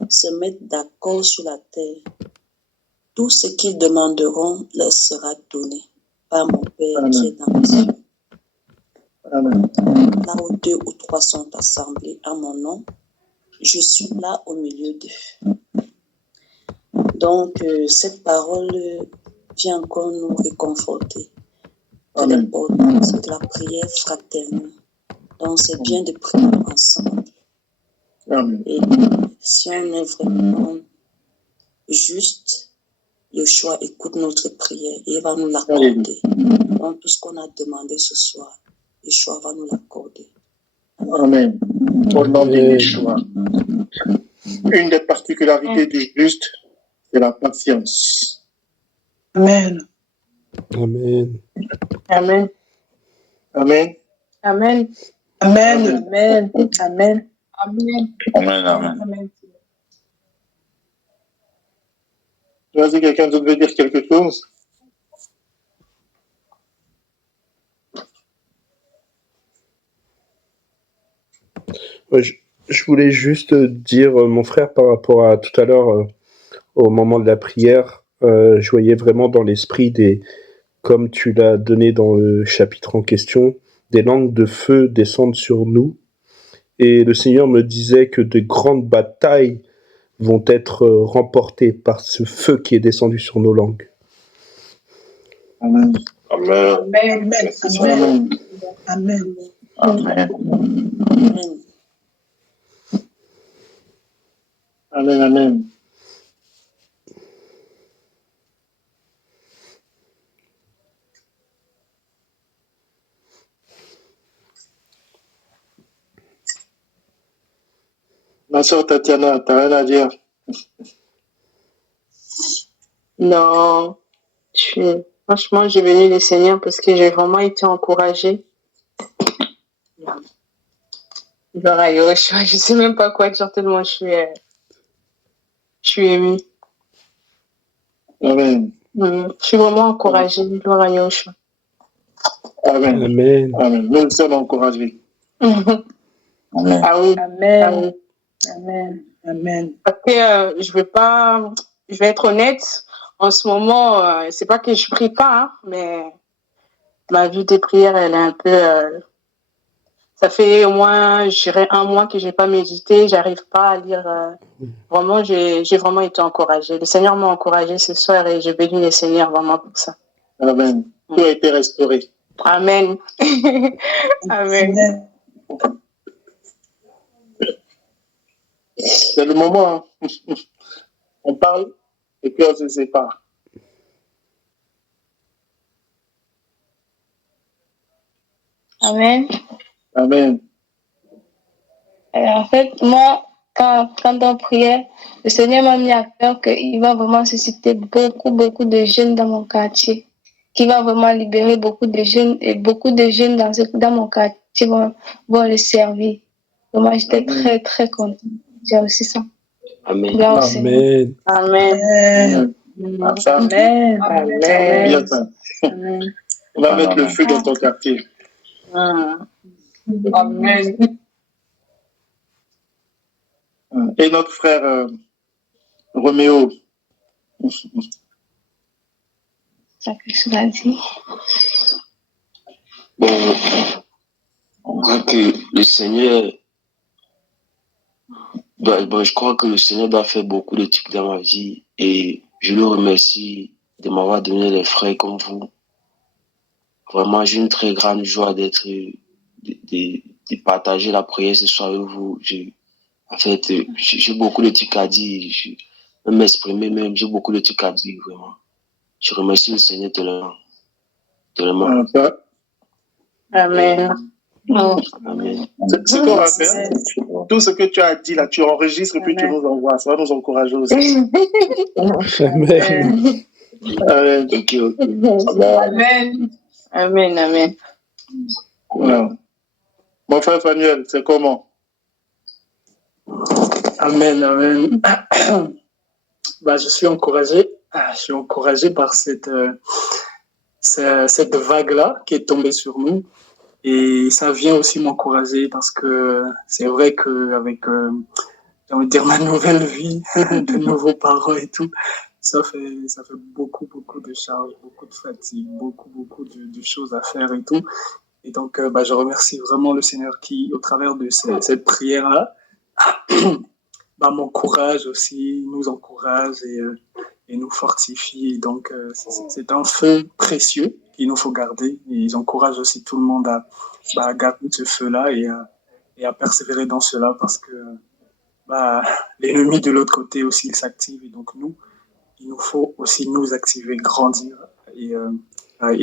se mettent d'accord sur la terre, tout ce qu'ils demanderont leur sera donné par mon Père qui est dans les cieux. Là où 2 ou 3 sont assemblés à mon nom, je suis là au milieu d'eux. Donc, cette parole vient encore nous réconforter de l'importance de la prière fraternelle. Donc, c'est bien de prier ensemble. Et si on est vraiment juste, Yeshua écoute notre prière et il va nous l'accorder. Donc, tout ce qu'on a demandé ce soir, Yeshua va nous l'accorder. Amen. Au nom de Yeshua. Une des particularités du juste, c'est la patience. Amen. Amen. Amen. Amen. Amen. Amen. Amen. Amen. Amen. Amen. Vas-y, quelqu'un d'autre veut dire quelque chose? Je voulais juste dire, mon frère, par rapport à tout à l'heure, au moment de la prière, je voyais vraiment dans l'esprit comme tu l'as donné dans le chapitre en question, des langues de feu descendent sur nous. Et le Seigneur me disait que de grandes batailles vont être remportés par ce feu qui est descendu sur nos langues. Amen. Amen. Amen. Amen. Amen. Amen, amen. Ma soeur Tatiana, t'as rien à dire? Non, franchement, j'ai béni le Seigneur parce que j'ai vraiment été encouragée. Je sais même pas quoi dire tellement je suis émue. Amen. Je suis vraiment encouragée. Gloire à Yahushua. Amen. Amen. Amen. Nous sommes encouragés. Amen. Ah oui. Amen. Ah oui. Amen. Amen. Parce que je vais être honnête, en ce moment, c'est pas que je prie pas, hein, mais ma vie de prière, elle est un peu... ça fait au moins, je dirais, 1 mois que j'ai pas médité, j'arrive pas à lire. Vraiment, j'ai vraiment été encouragée. Le Seigneur m'a encouragée ce soir et je bénis le Seigneur vraiment pour ça. Amen. Tout a été restauré. Amen. Amen. C'est le moment. Hein. On parle et puis on se sépare. Amen. Amen. En fait, moi, quand on priait, le Seigneur m'a mis à cœur qu'il va vraiment susciter beaucoup de jeunes dans mon quartier, qu'il va vraiment libérer beaucoup de jeunes et beaucoup de jeunes dans mon quartier vont le servir. Donc moi, j'étais très, très contente. J'ai aussi ça. Amen. Amen. Amen. Amen. Amen. Bien ça. On va mettre le feu dans ton quartier. Amen. Et notre frère Roméo. Ça que cela dit. Bon, on croit que le Seigneur, je crois que le Seigneur doit faire beaucoup de trucs dans ma vie et je le remercie de m'avoir donné les frères comme vous. Vraiment, j'ai une très grande joie de partager la prière ce soir avec vous. En fait, j'ai beaucoup de trucs à dire. Même m'exprimer, j'ai beaucoup de trucs à dire, vraiment. Je remercie le Seigneur tellement. Amen. Amen. Ce qu'on va faire, tout ce que tu as dit là, tu enregistres et puis tu nous envoies. Ça va nous encourager aussi. Amen. Amen. Ok. Amen. Amen. Voilà. Mon frère Fanuel, c'est comment? Amen. Je suis encouragé. Je suis encouragé par cette vague-là qui est tombée sur nous. Et ça vient aussi m'encourager parce que c'est vrai qu'avec, j'ai envie de dire, ma nouvelle vie, de nouveaux parents et tout, ça fait beaucoup de charges, beaucoup de fatigue, beaucoup de choses à faire et tout. Et donc, je remercie vraiment le Seigneur qui, au travers de cette prière-là, m'encourage aussi, nous encourage et nous fortifie. Et donc, c'est un feu précieux qu'il nous faut garder. Et ils encouragent aussi tout le monde à garder ce feu-là et à persévérer dans cela parce que l'ennemi de l'autre côté aussi, il s'active. Et donc, il nous faut aussi nous activer, grandir et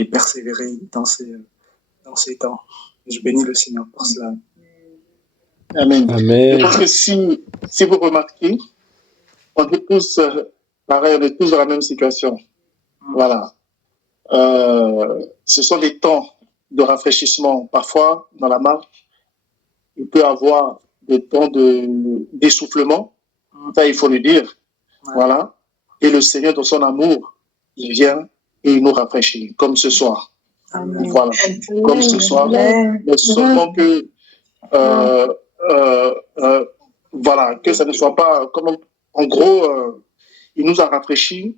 persévérer dans ces temps. Et je bénis le Seigneur pour cela. Amen. Amen. Parce que si vous remarquez, on est tous pareil, on est tous dans la même situation. Voilà. Ce sont des temps de rafraîchissement. Parfois, dans la marche, il peut y avoir des temps d'essoufflement. Ça, il faut le dire. Voilà. Et le Seigneur, dans son amour, il vient et il nous rafraîchit, comme ce soir. Amen. Voilà. Comme ce soir. Mais seulement que voilà, que ça ne soit pas comme en gros, il nous a rafraîchis,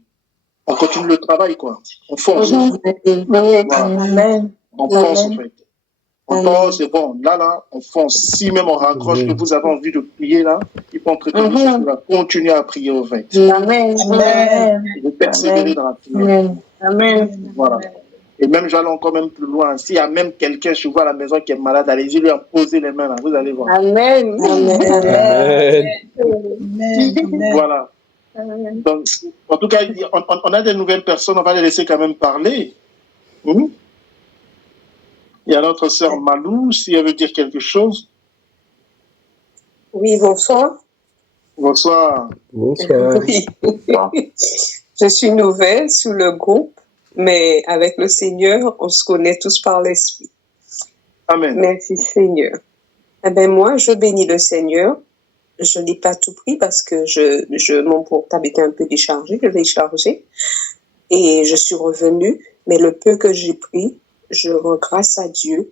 on continue le travail, quoi. On fonce. Voilà. On fonce, en fait. Oh, c'est bon. Là, on fonce. Si même on raccroche, que vous avez envie de prier, là, il faut entretenir ce jour-là. Continuez à prier au fait. Amen. Vous persévérez dans la prière. Amen. Voilà. Et même, j'allais encore même plus loin. S'il y a même quelqu'un chez vous à la maison qui est malade, allez-y lui poser les mains, là. Vous allez voir. Amen. Voilà. Donc, en tout cas, on a des nouvelles personnes, on va les laisser quand même parler. Il y a notre sœur Malou, si elle veut dire quelque chose. Oui, bonsoir. Bonsoir. Bonsoir. Oui. Je suis nouvelle sous le groupe, mais avec le Seigneur, on se connaît tous par l'Esprit. Amen. Merci Seigneur. Eh bien, moi, je bénis le Seigneur. Je n'ai pas tout pris parce que mon portable était un peu déchargé. Je l'ai chargé et je suis revenue. Mais le peu que j'ai pris, je rends grâce à Dieu.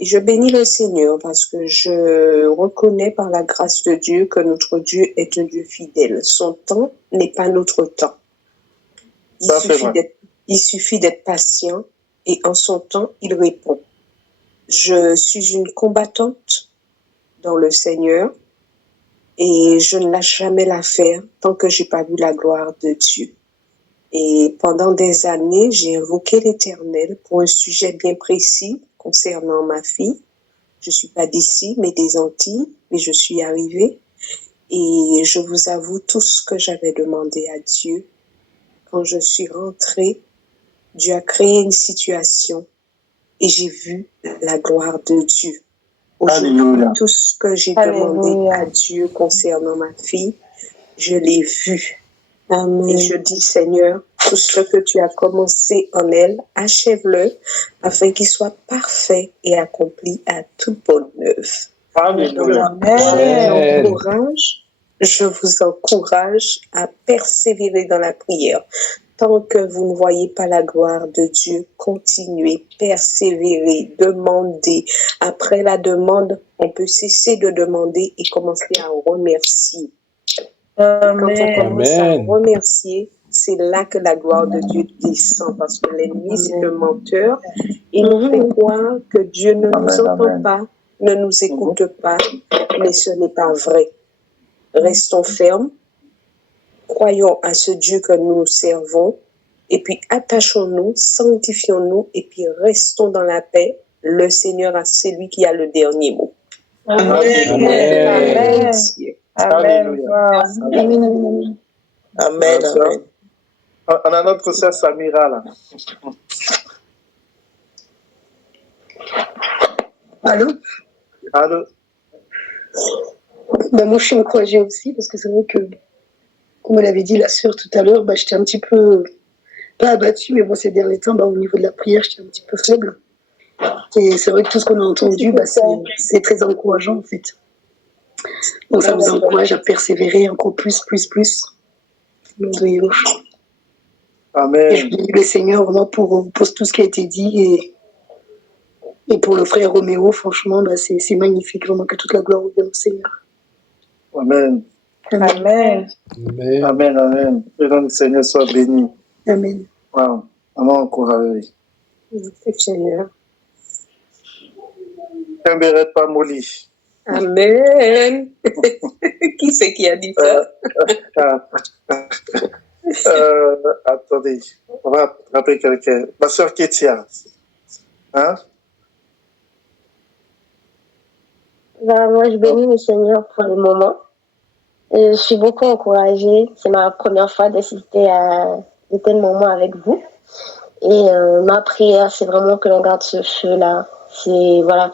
Et je bénis le Seigneur parce que je reconnais par la grâce de Dieu que notre Dieu est un Dieu fidèle. Son temps n'est pas notre temps. Il suffit d'être patient et en son temps, il répond. Je suis une combattante dans le Seigneur et je ne lâche jamais l'affaire tant que j'ai pas vu la gloire de Dieu. Et pendant des années, j'ai invoqué l'Éternel pour un sujet bien précis concernant ma fille. Je suis pas d'ici, mais des Antilles, mais je suis arrivée. Et je vous avoue tout ce que j'avais demandé à Dieu. Quand je suis rentrée, Dieu a créé une situation et j'ai vu la gloire de Dieu. Aujourd'hui, tout ce que j'ai demandé à Dieu concernant ma fille, je l'ai vu. Amen. Et je dis, Seigneur, tout ce que tu as commencé en elle, achève-le afin qu'il soit parfait et accompli à toute bonne œuvre. Alléluia. Je vous encourage à persévérer dans la prière. Tant que vous ne voyez pas la gloire de Dieu, continuez, persévérez, demandez. Après la demande, on peut cesser de demander et commencer à remercier. Quand on commence à remercier, c'est là que la gloire de Dieu descend parce que l'ennemi, c'est un menteur. Il nous fait croire que Dieu ne nous entend pas, ne nous écoute pas, mais ce n'est pas vrai. Restons fermes, croyons à ce Dieu que nous servons et puis attachons-nous, sanctifions-nous et puis restons dans la paix. Le Seigneur a celui qui a le dernier mot. Amen. Amen. Amen. Amen. On a notre sœur Samira là. Allô? Allô? Ben moi, je suis encouragée aussi parce que c'est vrai que, comme elle avait dit la sœur tout à l'heure, j'étais un petit peu, pas abattue, mais bon, ces derniers temps, au niveau de la prière, j'étais un petit peu faible. Et c'est vrai que tout ce qu'on a entendu, c'est très encourageant en fait. Donc ça vous encourage à persévérer encore plus. Amen. Et je bénis le Seigneur vraiment pour tout ce qui a été dit et pour le frère Roméo, franchement, c'est magnifique, vraiment que toute la gloire revienne au Seigneur. Amen. Amen. Amen. Amen. Amen. Que le Seigneur soit béni. Amen. Wow. Vraiment encouragé. Merci Seigneur. T'embêtes pas Molly. Amen. Qui c'est qui a dit ça? Attendez, on va rappeler quelqu'un. Ma soeur Kétia. Hein? Moi, je bénis le Seigneur pour le moment. Je suis beaucoup encouragée. C'est ma première fois d'assister à de tels moments avec vous. Et ma prière, c'est vraiment que l'on garde ce feu-là. C'est, voilà,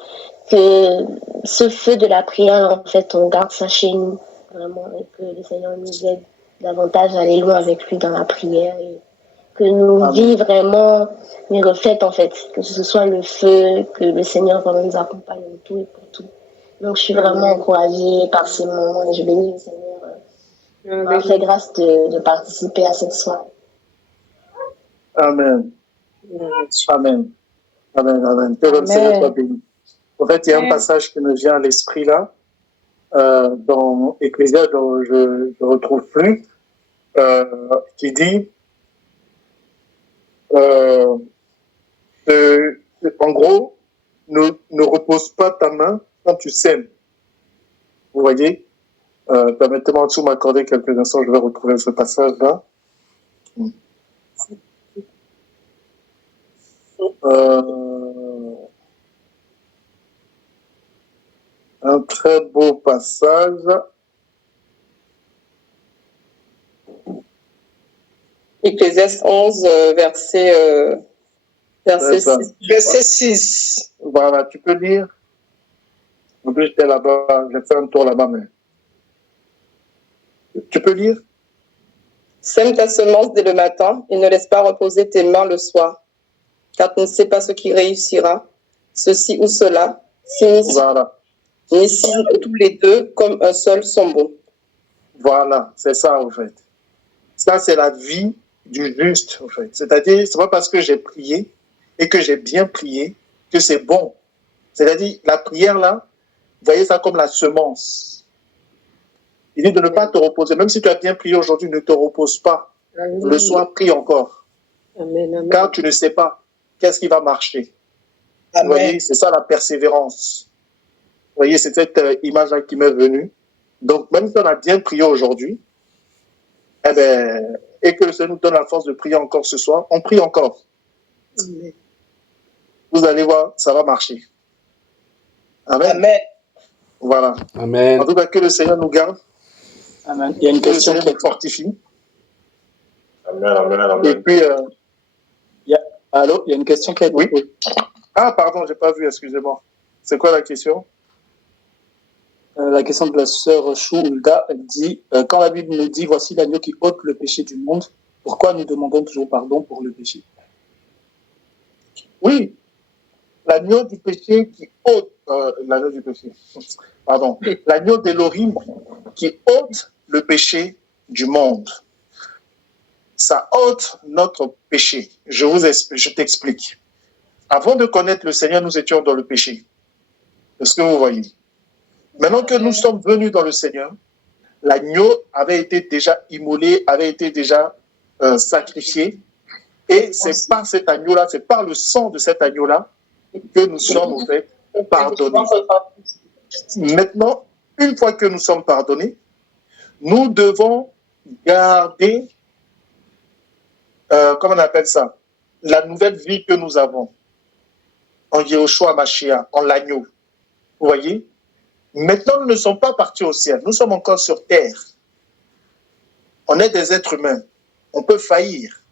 que ce feu de la prière, en fait, on garde ça chez nous. Vraiment, et que le Seigneur nous aide davantage à aller loin avec lui dans la prière. Et que nos vies vraiment nous reflètent, en fait. Que ce soit le feu, que le Seigneur vraiment nous accompagne en tout et pour tout. Donc, je suis vraiment encouragée par ces moments et je bénis le Seigneur m'a fait grâce de participer à cette soirée. Amen. Amen. Amen. Amen. Que le Seigneur soit béni. En fait, il y a un passage qui me vient à l'esprit là, dans Ecclésiaste, dont je ne retrouve plus, qui dit en gros, ne repose pas ta main quand tu sèmes. Vous voyez, permettez-moi de m'accorder quelques instants, je vais retrouver ce passage-là. Un très beau passage. Ecclésiaste 11, verset 6. Verset 6. Voilà, tu peux lire. En plus, j'étais là-bas, j'ai fait un tour là-bas, mais... Tu peux lire? Sème ta semence dès le matin et ne laisse pas reposer tes mains le soir, car tu ne sais pas ce qui réussira, ceci ou cela, ni si tous les deux, comme un seul, sont bons. Voilà, c'est ça, en fait. Ça, c'est la vie du juste, en fait. C'est-à-dire, c'est pas parce que j'ai prié et que j'ai bien prié que c'est bon. C'est-à-dire, la prière, là, voyez ça comme la semence. Il dit de ne pas te reposer. Même si tu as bien prié aujourd'hui, ne te repose pas. Amen. Le soir, prie encore. Amen. Car tu ne sais pas qu'est-ce qui va marcher. Amen. Vous voyez, c'est ça la persévérance. Vous voyez, c'est cette image-là qui m'est venue. Donc, même si on a bien prié aujourd'hui, et que le Seigneur nous donne la force de prier encore ce soir, on prie encore. Amen. Vous allez voir, ça va marcher. Amen. Amen. Voilà. Amen. En tout cas, que le Seigneur nous garde. Amen. Il y a une question qui nous fortifie. Amen. Et puis, allô, il y a une question qui a été posée. Ah, pardon, j'ai pas vu, excusez-moi. C'est quoi la question? La question de la sœur Choulda, elle dit quand la Bible nous dit voici l'agneau qui ôte le péché du monde, pourquoi nous demandons toujours pardon pour le péché? Oui, l'agneau du péché qui ôte l'agneau du péché. Pardon, l'agneau d'Élohim qui ôte le péché du monde. Ça ôte notre péché. Je t'explique. Avant de connaître le Seigneur, nous étions dans le péché. Est-ce que vous voyez? Maintenant que nous sommes venus dans le Seigneur, l'agneau avait été déjà immolé, avait été déjà sacrifié. Et c'est par cet agneau-là, c'est par le sang de cet agneau-là que nous sommes en fait pardonnés. Maintenant, une fois que nous sommes pardonnés, nous devons garder, comment on appelle ça, la nouvelle vie que nous avons en Yehoshua Mashiach, en l'agneau. Vous voyez? Maintenant, nous ne sommes pas partis au ciel. Nous sommes encore sur terre. On est des êtres humains. On peut faillir.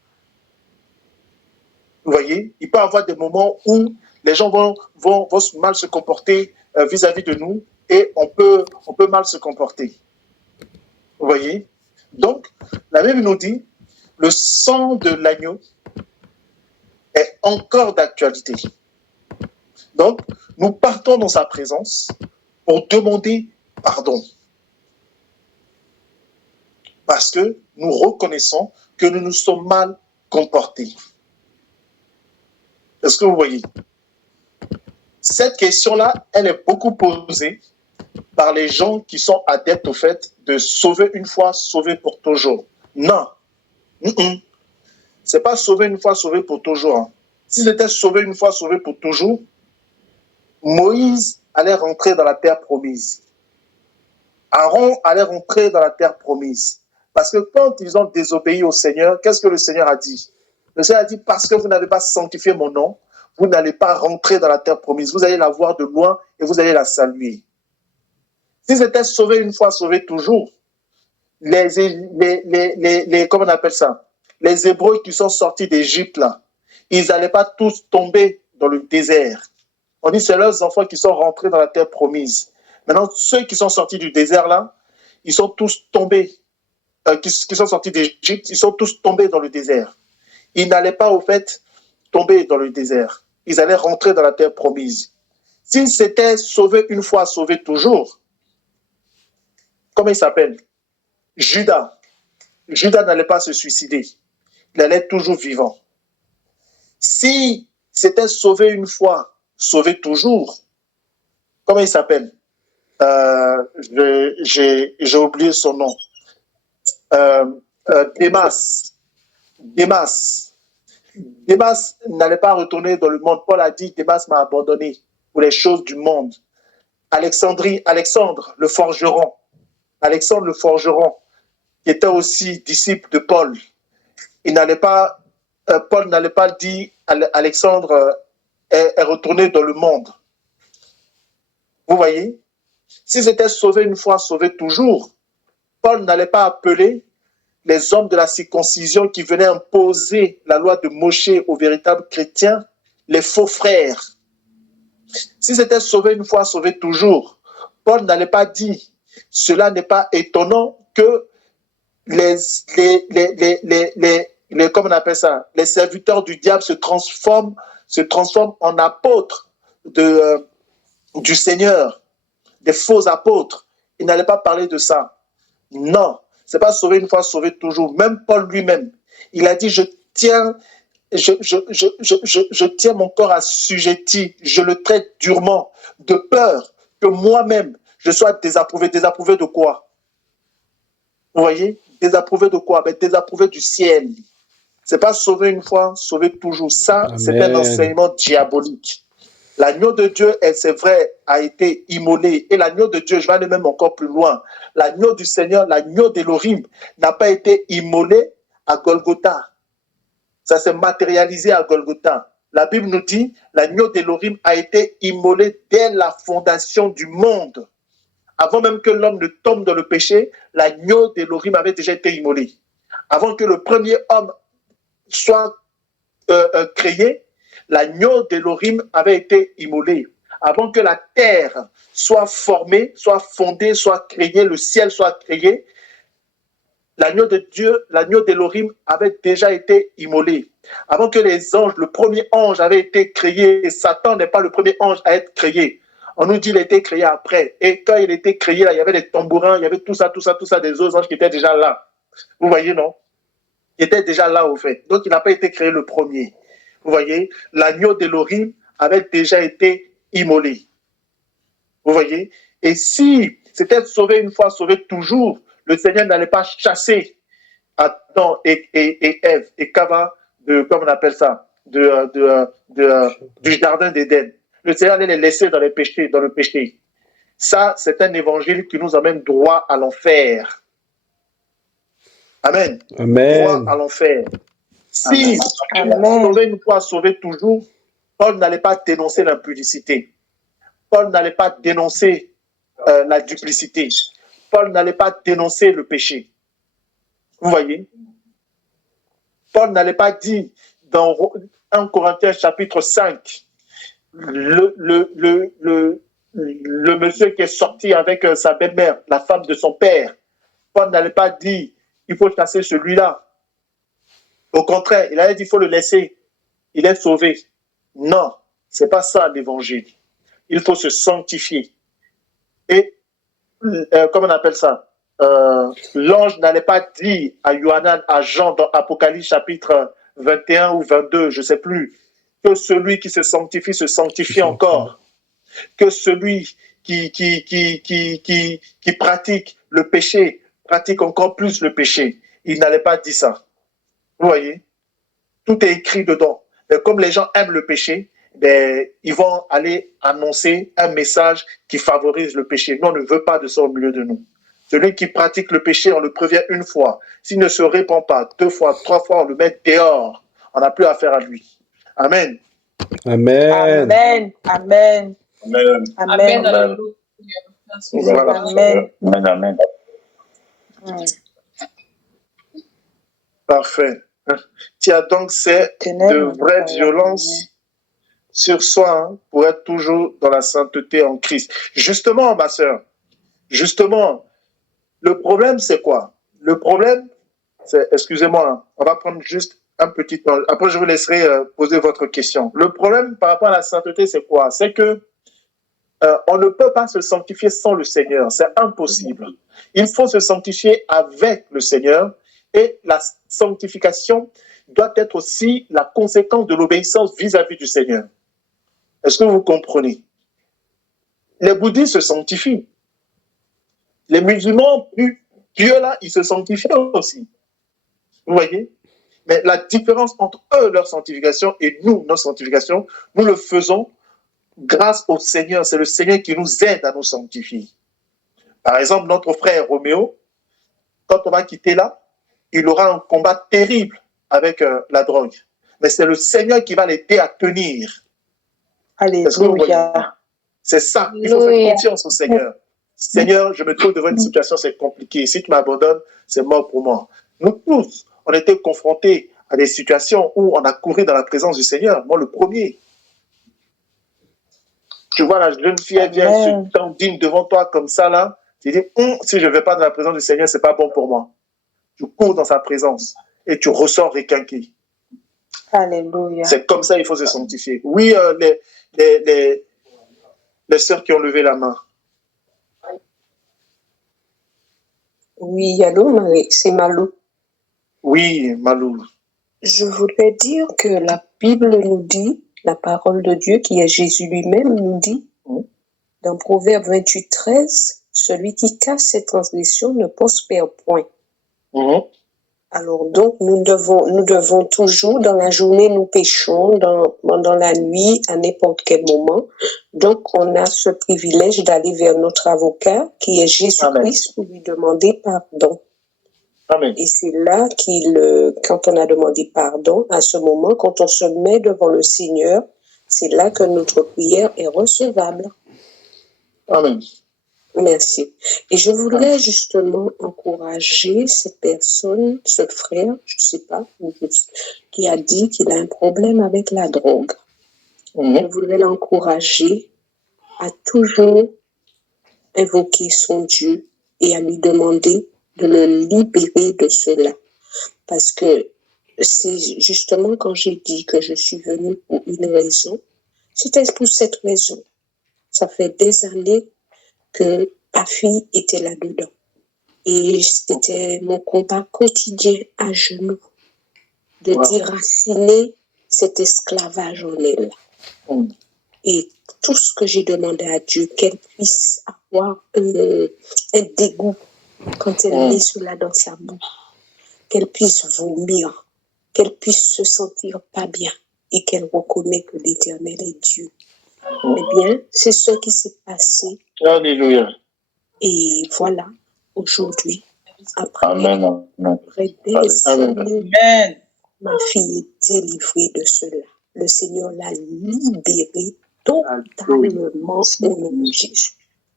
Vous voyez? Il peut y avoir des moments où les gens vont mal se comporter vis-à-vis de nous et on peut mal se comporter. Vous voyez? Donc, la Bible nous dit, le sang de l'agneau est encore d'actualité. Donc, nous partons dans sa présence pour demander pardon. Parce que nous reconnaissons que nous nous sommes mal comportés. Est-ce que vous voyez? Cette question-là, elle est beaucoup posée par les gens qui sont adeptes au fait de sauver une fois, sauver pour toujours. Non. C'est pas sauver une fois, sauver pour toujours. Hein. Si c'était sauver une fois, sauver pour toujours, Moïse allait rentrer dans la terre promise. Aaron allait rentrer dans la terre promise. Parce que quand ils ont désobéi au Seigneur, qu'est-ce que le Seigneur a dit? Le Seigneur a dit, parce que vous n'avez pas sanctifié mon nom, vous n'allez pas rentrer dans la terre promise. Vous allez la voir de loin et vous allez la saluer. Si c'était sauvé une fois, sauvé toujours, comment on appelle ça? Les Hébreux qui sont sortis d'Égypte, là, ils n'allaient pas tous tomber dans le désert. On dit c'est leurs enfants qui sont rentrés dans la terre promise. Maintenant, ceux qui sont sortis du désert, là, ils sont tous tombés, qui sont sortis d'Égypte, ils sont tous tombés dans le désert. Ils n'allaient pas, au fait, tomber dans le désert. Ils allaient rentrer dans la terre promise. S'ils s'étaient sauvés une fois, sauvés toujours, comment il s'appelle? Judas. Judas n'allait pas se suicider. Il allait être toujours vivant. Si c'était sauvé une fois, sauvé toujours, comment il s'appelle? J'ai oublié son nom. Démas. Démas n'allait pas retourner dans le monde. Paul a dit, Démas m'a abandonné. pour les choses du monde. Alexandre le forgeron, qui était aussi disciple de Paul. Paul n'allait pas dire Alexandre est retourné dans le monde. Vous voyez? Si c'était sauvé une fois, sauvé toujours, Paul n'allait pas appeler les hommes de la circoncision qui venaient imposer la loi de Moshe aux véritables chrétiens, les faux frères. Si c'était sauvé une fois, sauvé toujours, Paul n'allait pas dire, cela n'est pas étonnant que comment on appelle ça, les serviteurs du diable se transforment en apôtres du Seigneur, des faux apôtres. Il n'allait pas parler de ça. Non, c'est pas sauvé une fois, sauvé toujours. Même Paul lui-même, il a dit, je tiens mon corps assujetti, je le traite durement, de peur que moi-même, je sois désapprouvé. Désapprouvé de quoi? Vous voyez? Désapprouvé de quoi? Ben, désapprouvé du ciel. C'est pas sauvé une fois, sauvé toujours. Ça, c'est un enseignement diabolique. L'agneau de Dieu, c'est vrai, a été immolé. Et l'agneau de Dieu, je vais aller même encore plus loin. L'agneau du Seigneur, l'agneau d'Élohim, n'a pas été immolé à Golgotha. Ça s'est matérialisé à Golgotha. La Bible nous dit, l'agneau d'Élohim a été immolé dès la fondation du monde. Avant même que l'homme ne tombe dans le péché, l'agneau d'Élohim avait déjà été immolé. Avant que le premier homme soit créé, l'agneau d'Élohim avait été immolé. Avant que la terre soit formée, soit fondée, soit créée, le ciel soit créé, l'agneau de Dieu, l'agneau d'Élohim avait déjà été immolé. Avant que les anges, le premier ange avait été créé, et Satan n'est pas le premier ange à être créé. On nous dit qu'il a été créé après. Et quand il a été créé, là, il y avait des tambourins, il y avait tout ça, des autres anges qui étaient déjà là. Vous voyez, non? Qui étaient déjà là, au fait. Donc, il n'a pas été créé le premier. Vous voyez, l'agneau d'Élohim avait déjà été immolé. Vous voyez? Et si c'était sauvé une fois, sauvé toujours, le Seigneur n'allait pas chasser Adam et Ève et Cava comment on appelle ça, du jardin d'Éden. Le Seigneur allait les laisser dans le péché. Ça, c'est un évangile qui nous amène droit à l'enfer. Amen. Droit à l'enfer. Si sauvé une fois, sauvé toujours, Paul n'allait pas dénoncer l'impudicité. Paul n'allait pas dénoncer la duplicité. Paul n'allait pas dénoncer le péché. Vous voyez? Paul n'allait pas dire dans 1 Corinthiens chapitre 5, le monsieur qui est sorti avec sa belle-mère, la femme de son père, Paul n'allait pas dire il faut chasser celui-là. Au contraire, il allait dire il faut le laisser. Il est sauvé. Non, c'est pas ça l'évangile. Il faut se sanctifier. Et comment on appelle ça? L'ange n'allait pas dire à Yohanan, à Jean dans Apocalypse chapitre 21 ou 22, je ne sais plus, que celui qui se sanctifie encore. Que celui qui pratique le péché, pratique encore plus le péché. Il n'allait pas dire ça. Vous voyez? Tout est écrit dedans. Mais comme les gens aiment le péché, ils vont aller annoncer un message qui favorise le péché. Nous, on ne veut pas de ça au milieu de nous. Celui qui pratique le péché, on le prévient une fois. S'il ne se répand pas 2 fois, 3 fois, on le met dehors. On n'a plus affaire à lui. Amen. Amen. Amen. Amen. Amen. Amen. Amen. Voilà. Amen. Amen. Parfait. Tu as donc de vraies violences sur soi pour être toujours dans la sainteté en Christ. Justement, ma sœur, justement, le problème, c'est quoi? Le problème, c'est, excusez-moi, on va prendre juste un petit temps. Après, je vous laisserai poser votre question. Le problème par rapport à la sainteté, c'est quoi? C'est que on ne peut pas se sanctifier sans le Seigneur. C'est impossible. Il faut se sanctifier avec le Seigneur et la sanctification doit être aussi la conséquence de l'obéissance vis-à-vis du Seigneur. Est-ce que vous comprenez? Les bouddhistes se sanctifient. Les musulmans, Dieu là, ils se sanctifient aussi. Vous voyez? Mais la différence entre eux, leur sanctification, et nous, notre sanctification, nous le faisons grâce au Seigneur, c'est le Seigneur qui nous aide à nous sanctifier. Par exemple, notre frère Roméo, quand on va quitter là, il aura un combat terrible avec la drogue. Mais c'est le Seigneur qui va l'aider à tenir. Alléluia. C'est ça, il faut faire confiance au Seigneur. Seigneur, je me trouve devant une situation, c'est compliqué. Si tu m'abandonnes, c'est mort pour moi. Nous tous, on était confrontés à des situations où on a couru dans la présence du Seigneur. Moi, le premier. Tu vois, la jeune fille, elle vient se digne devant toi comme ça, là. Tu dis, si je ne vais pas dans la présence du Seigneur, ce n'est pas bon pour moi. Tu cours dans sa présence et tu ressors requinqué. Alléluia. C'est comme ça qu'il faut se sanctifier. Oui, les sœurs qui ont levé la main. Oui, allô, Marie, c'est Malou. Oui, Malou. Je voudrais dire que la Bible nous dit, la parole de Dieu, qui est Jésus lui-même, nous dit, dans Proverbe 28, 13, celui qui casse ses transgressions ne prospère point. Alors donc, nous devons toujours, dans la journée, nous péchons, pendant la nuit, à n'importe quel moment. Donc, on a ce privilège d'aller vers notre avocat, qui est Jésus-Christ, pour lui demander pardon. Amen. Et c'est là quand on a demandé pardon, à ce moment, quand on se met devant le Seigneur, c'est là que notre prière est recevable. Amen. Merci. Et je voudrais justement encourager cette personne, ce frère, je ne sais pas, qui a dit qu'il a un problème avec la drogue. Je voudrais l'encourager à toujours invoquer son Dieu et à lui demander de le libérer de cela. Parce que c'est justement quand j'ai dit que je suis venue pour une raison, c'était pour cette raison. Ça fait des années que ma fille était là-dedans. Et c'était mon combat quotidien à genoux de déraciner cet esclavage en elle. Et tout ce que j'ai demandé à Dieu, qu'elle puisse avoir un dégoût quand elle met cela dans sa bouche, qu'elle puisse vomir, qu'elle puisse se sentir pas bien et qu'elle reconnaît que l'Éternel est Dieu. Eh bien, c'est ce qui s'est passé. Alléluia. Et voilà, aujourd'hui, après des années, ma fille est délivrée de cela. Le Seigneur l'a libérée totalement au nom de Jésus.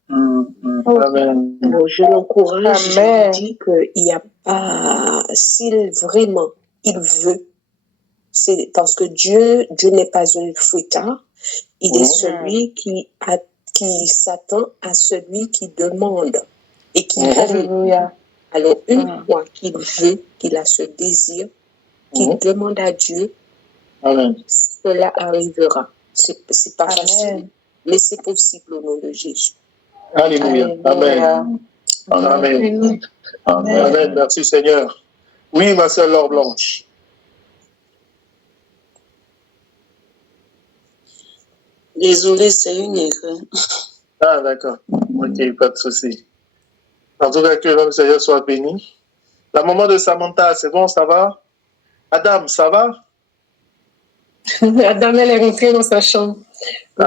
Alors, je l'encourage, je lui dis qu'il n'y a pas, s'il vraiment, il veut, c'est parce que Dieu n'est pas un fouettard, il est celui qui s'attend à celui qui demande et qui veut. Alors, une fois qu'il veut, qu'il a ce désir, qu'il demande à Dieu, cela arrivera. C'est pas facile, mais c'est possible au nom de Jésus. Alléluia. Amen. Amen. Amen. Merci Seigneur. Oui, ma sœur Laure Blanche. Désolée, c'est une erreur. Ah, d'accord. Ok, pas de souci. En tout cas, que le Seigneur soit béni. La maman de Samantha, c'est bon, ça va? Adam, ça va? Adam, elle est rentrée dans sa chambre. Oui,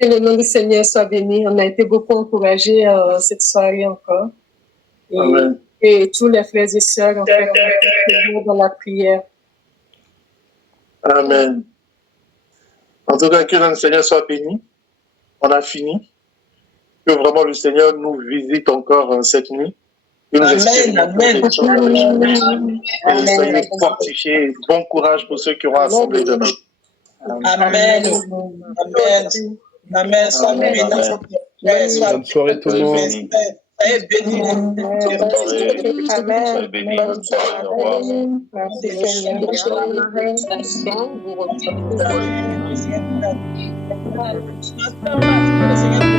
que le nom du Seigneur soit béni. On a été beaucoup encouragés cette soirée encore. Et tous les frères et sœurs, en fait, on est dans la prière. Amen. En tout cas, que le Seigneur soit béni. On a fini. Que vraiment le Seigneur nous visite encore cette nuit. Amen. Et soyez fortifiés. Bon courage pour ceux qui auront assemblé demain. Amen. Sois béni. Bonne soirée tout le monde. Soyez béni. Amen. Soyez bénis. Bonne soirée. Au revoir. Merci.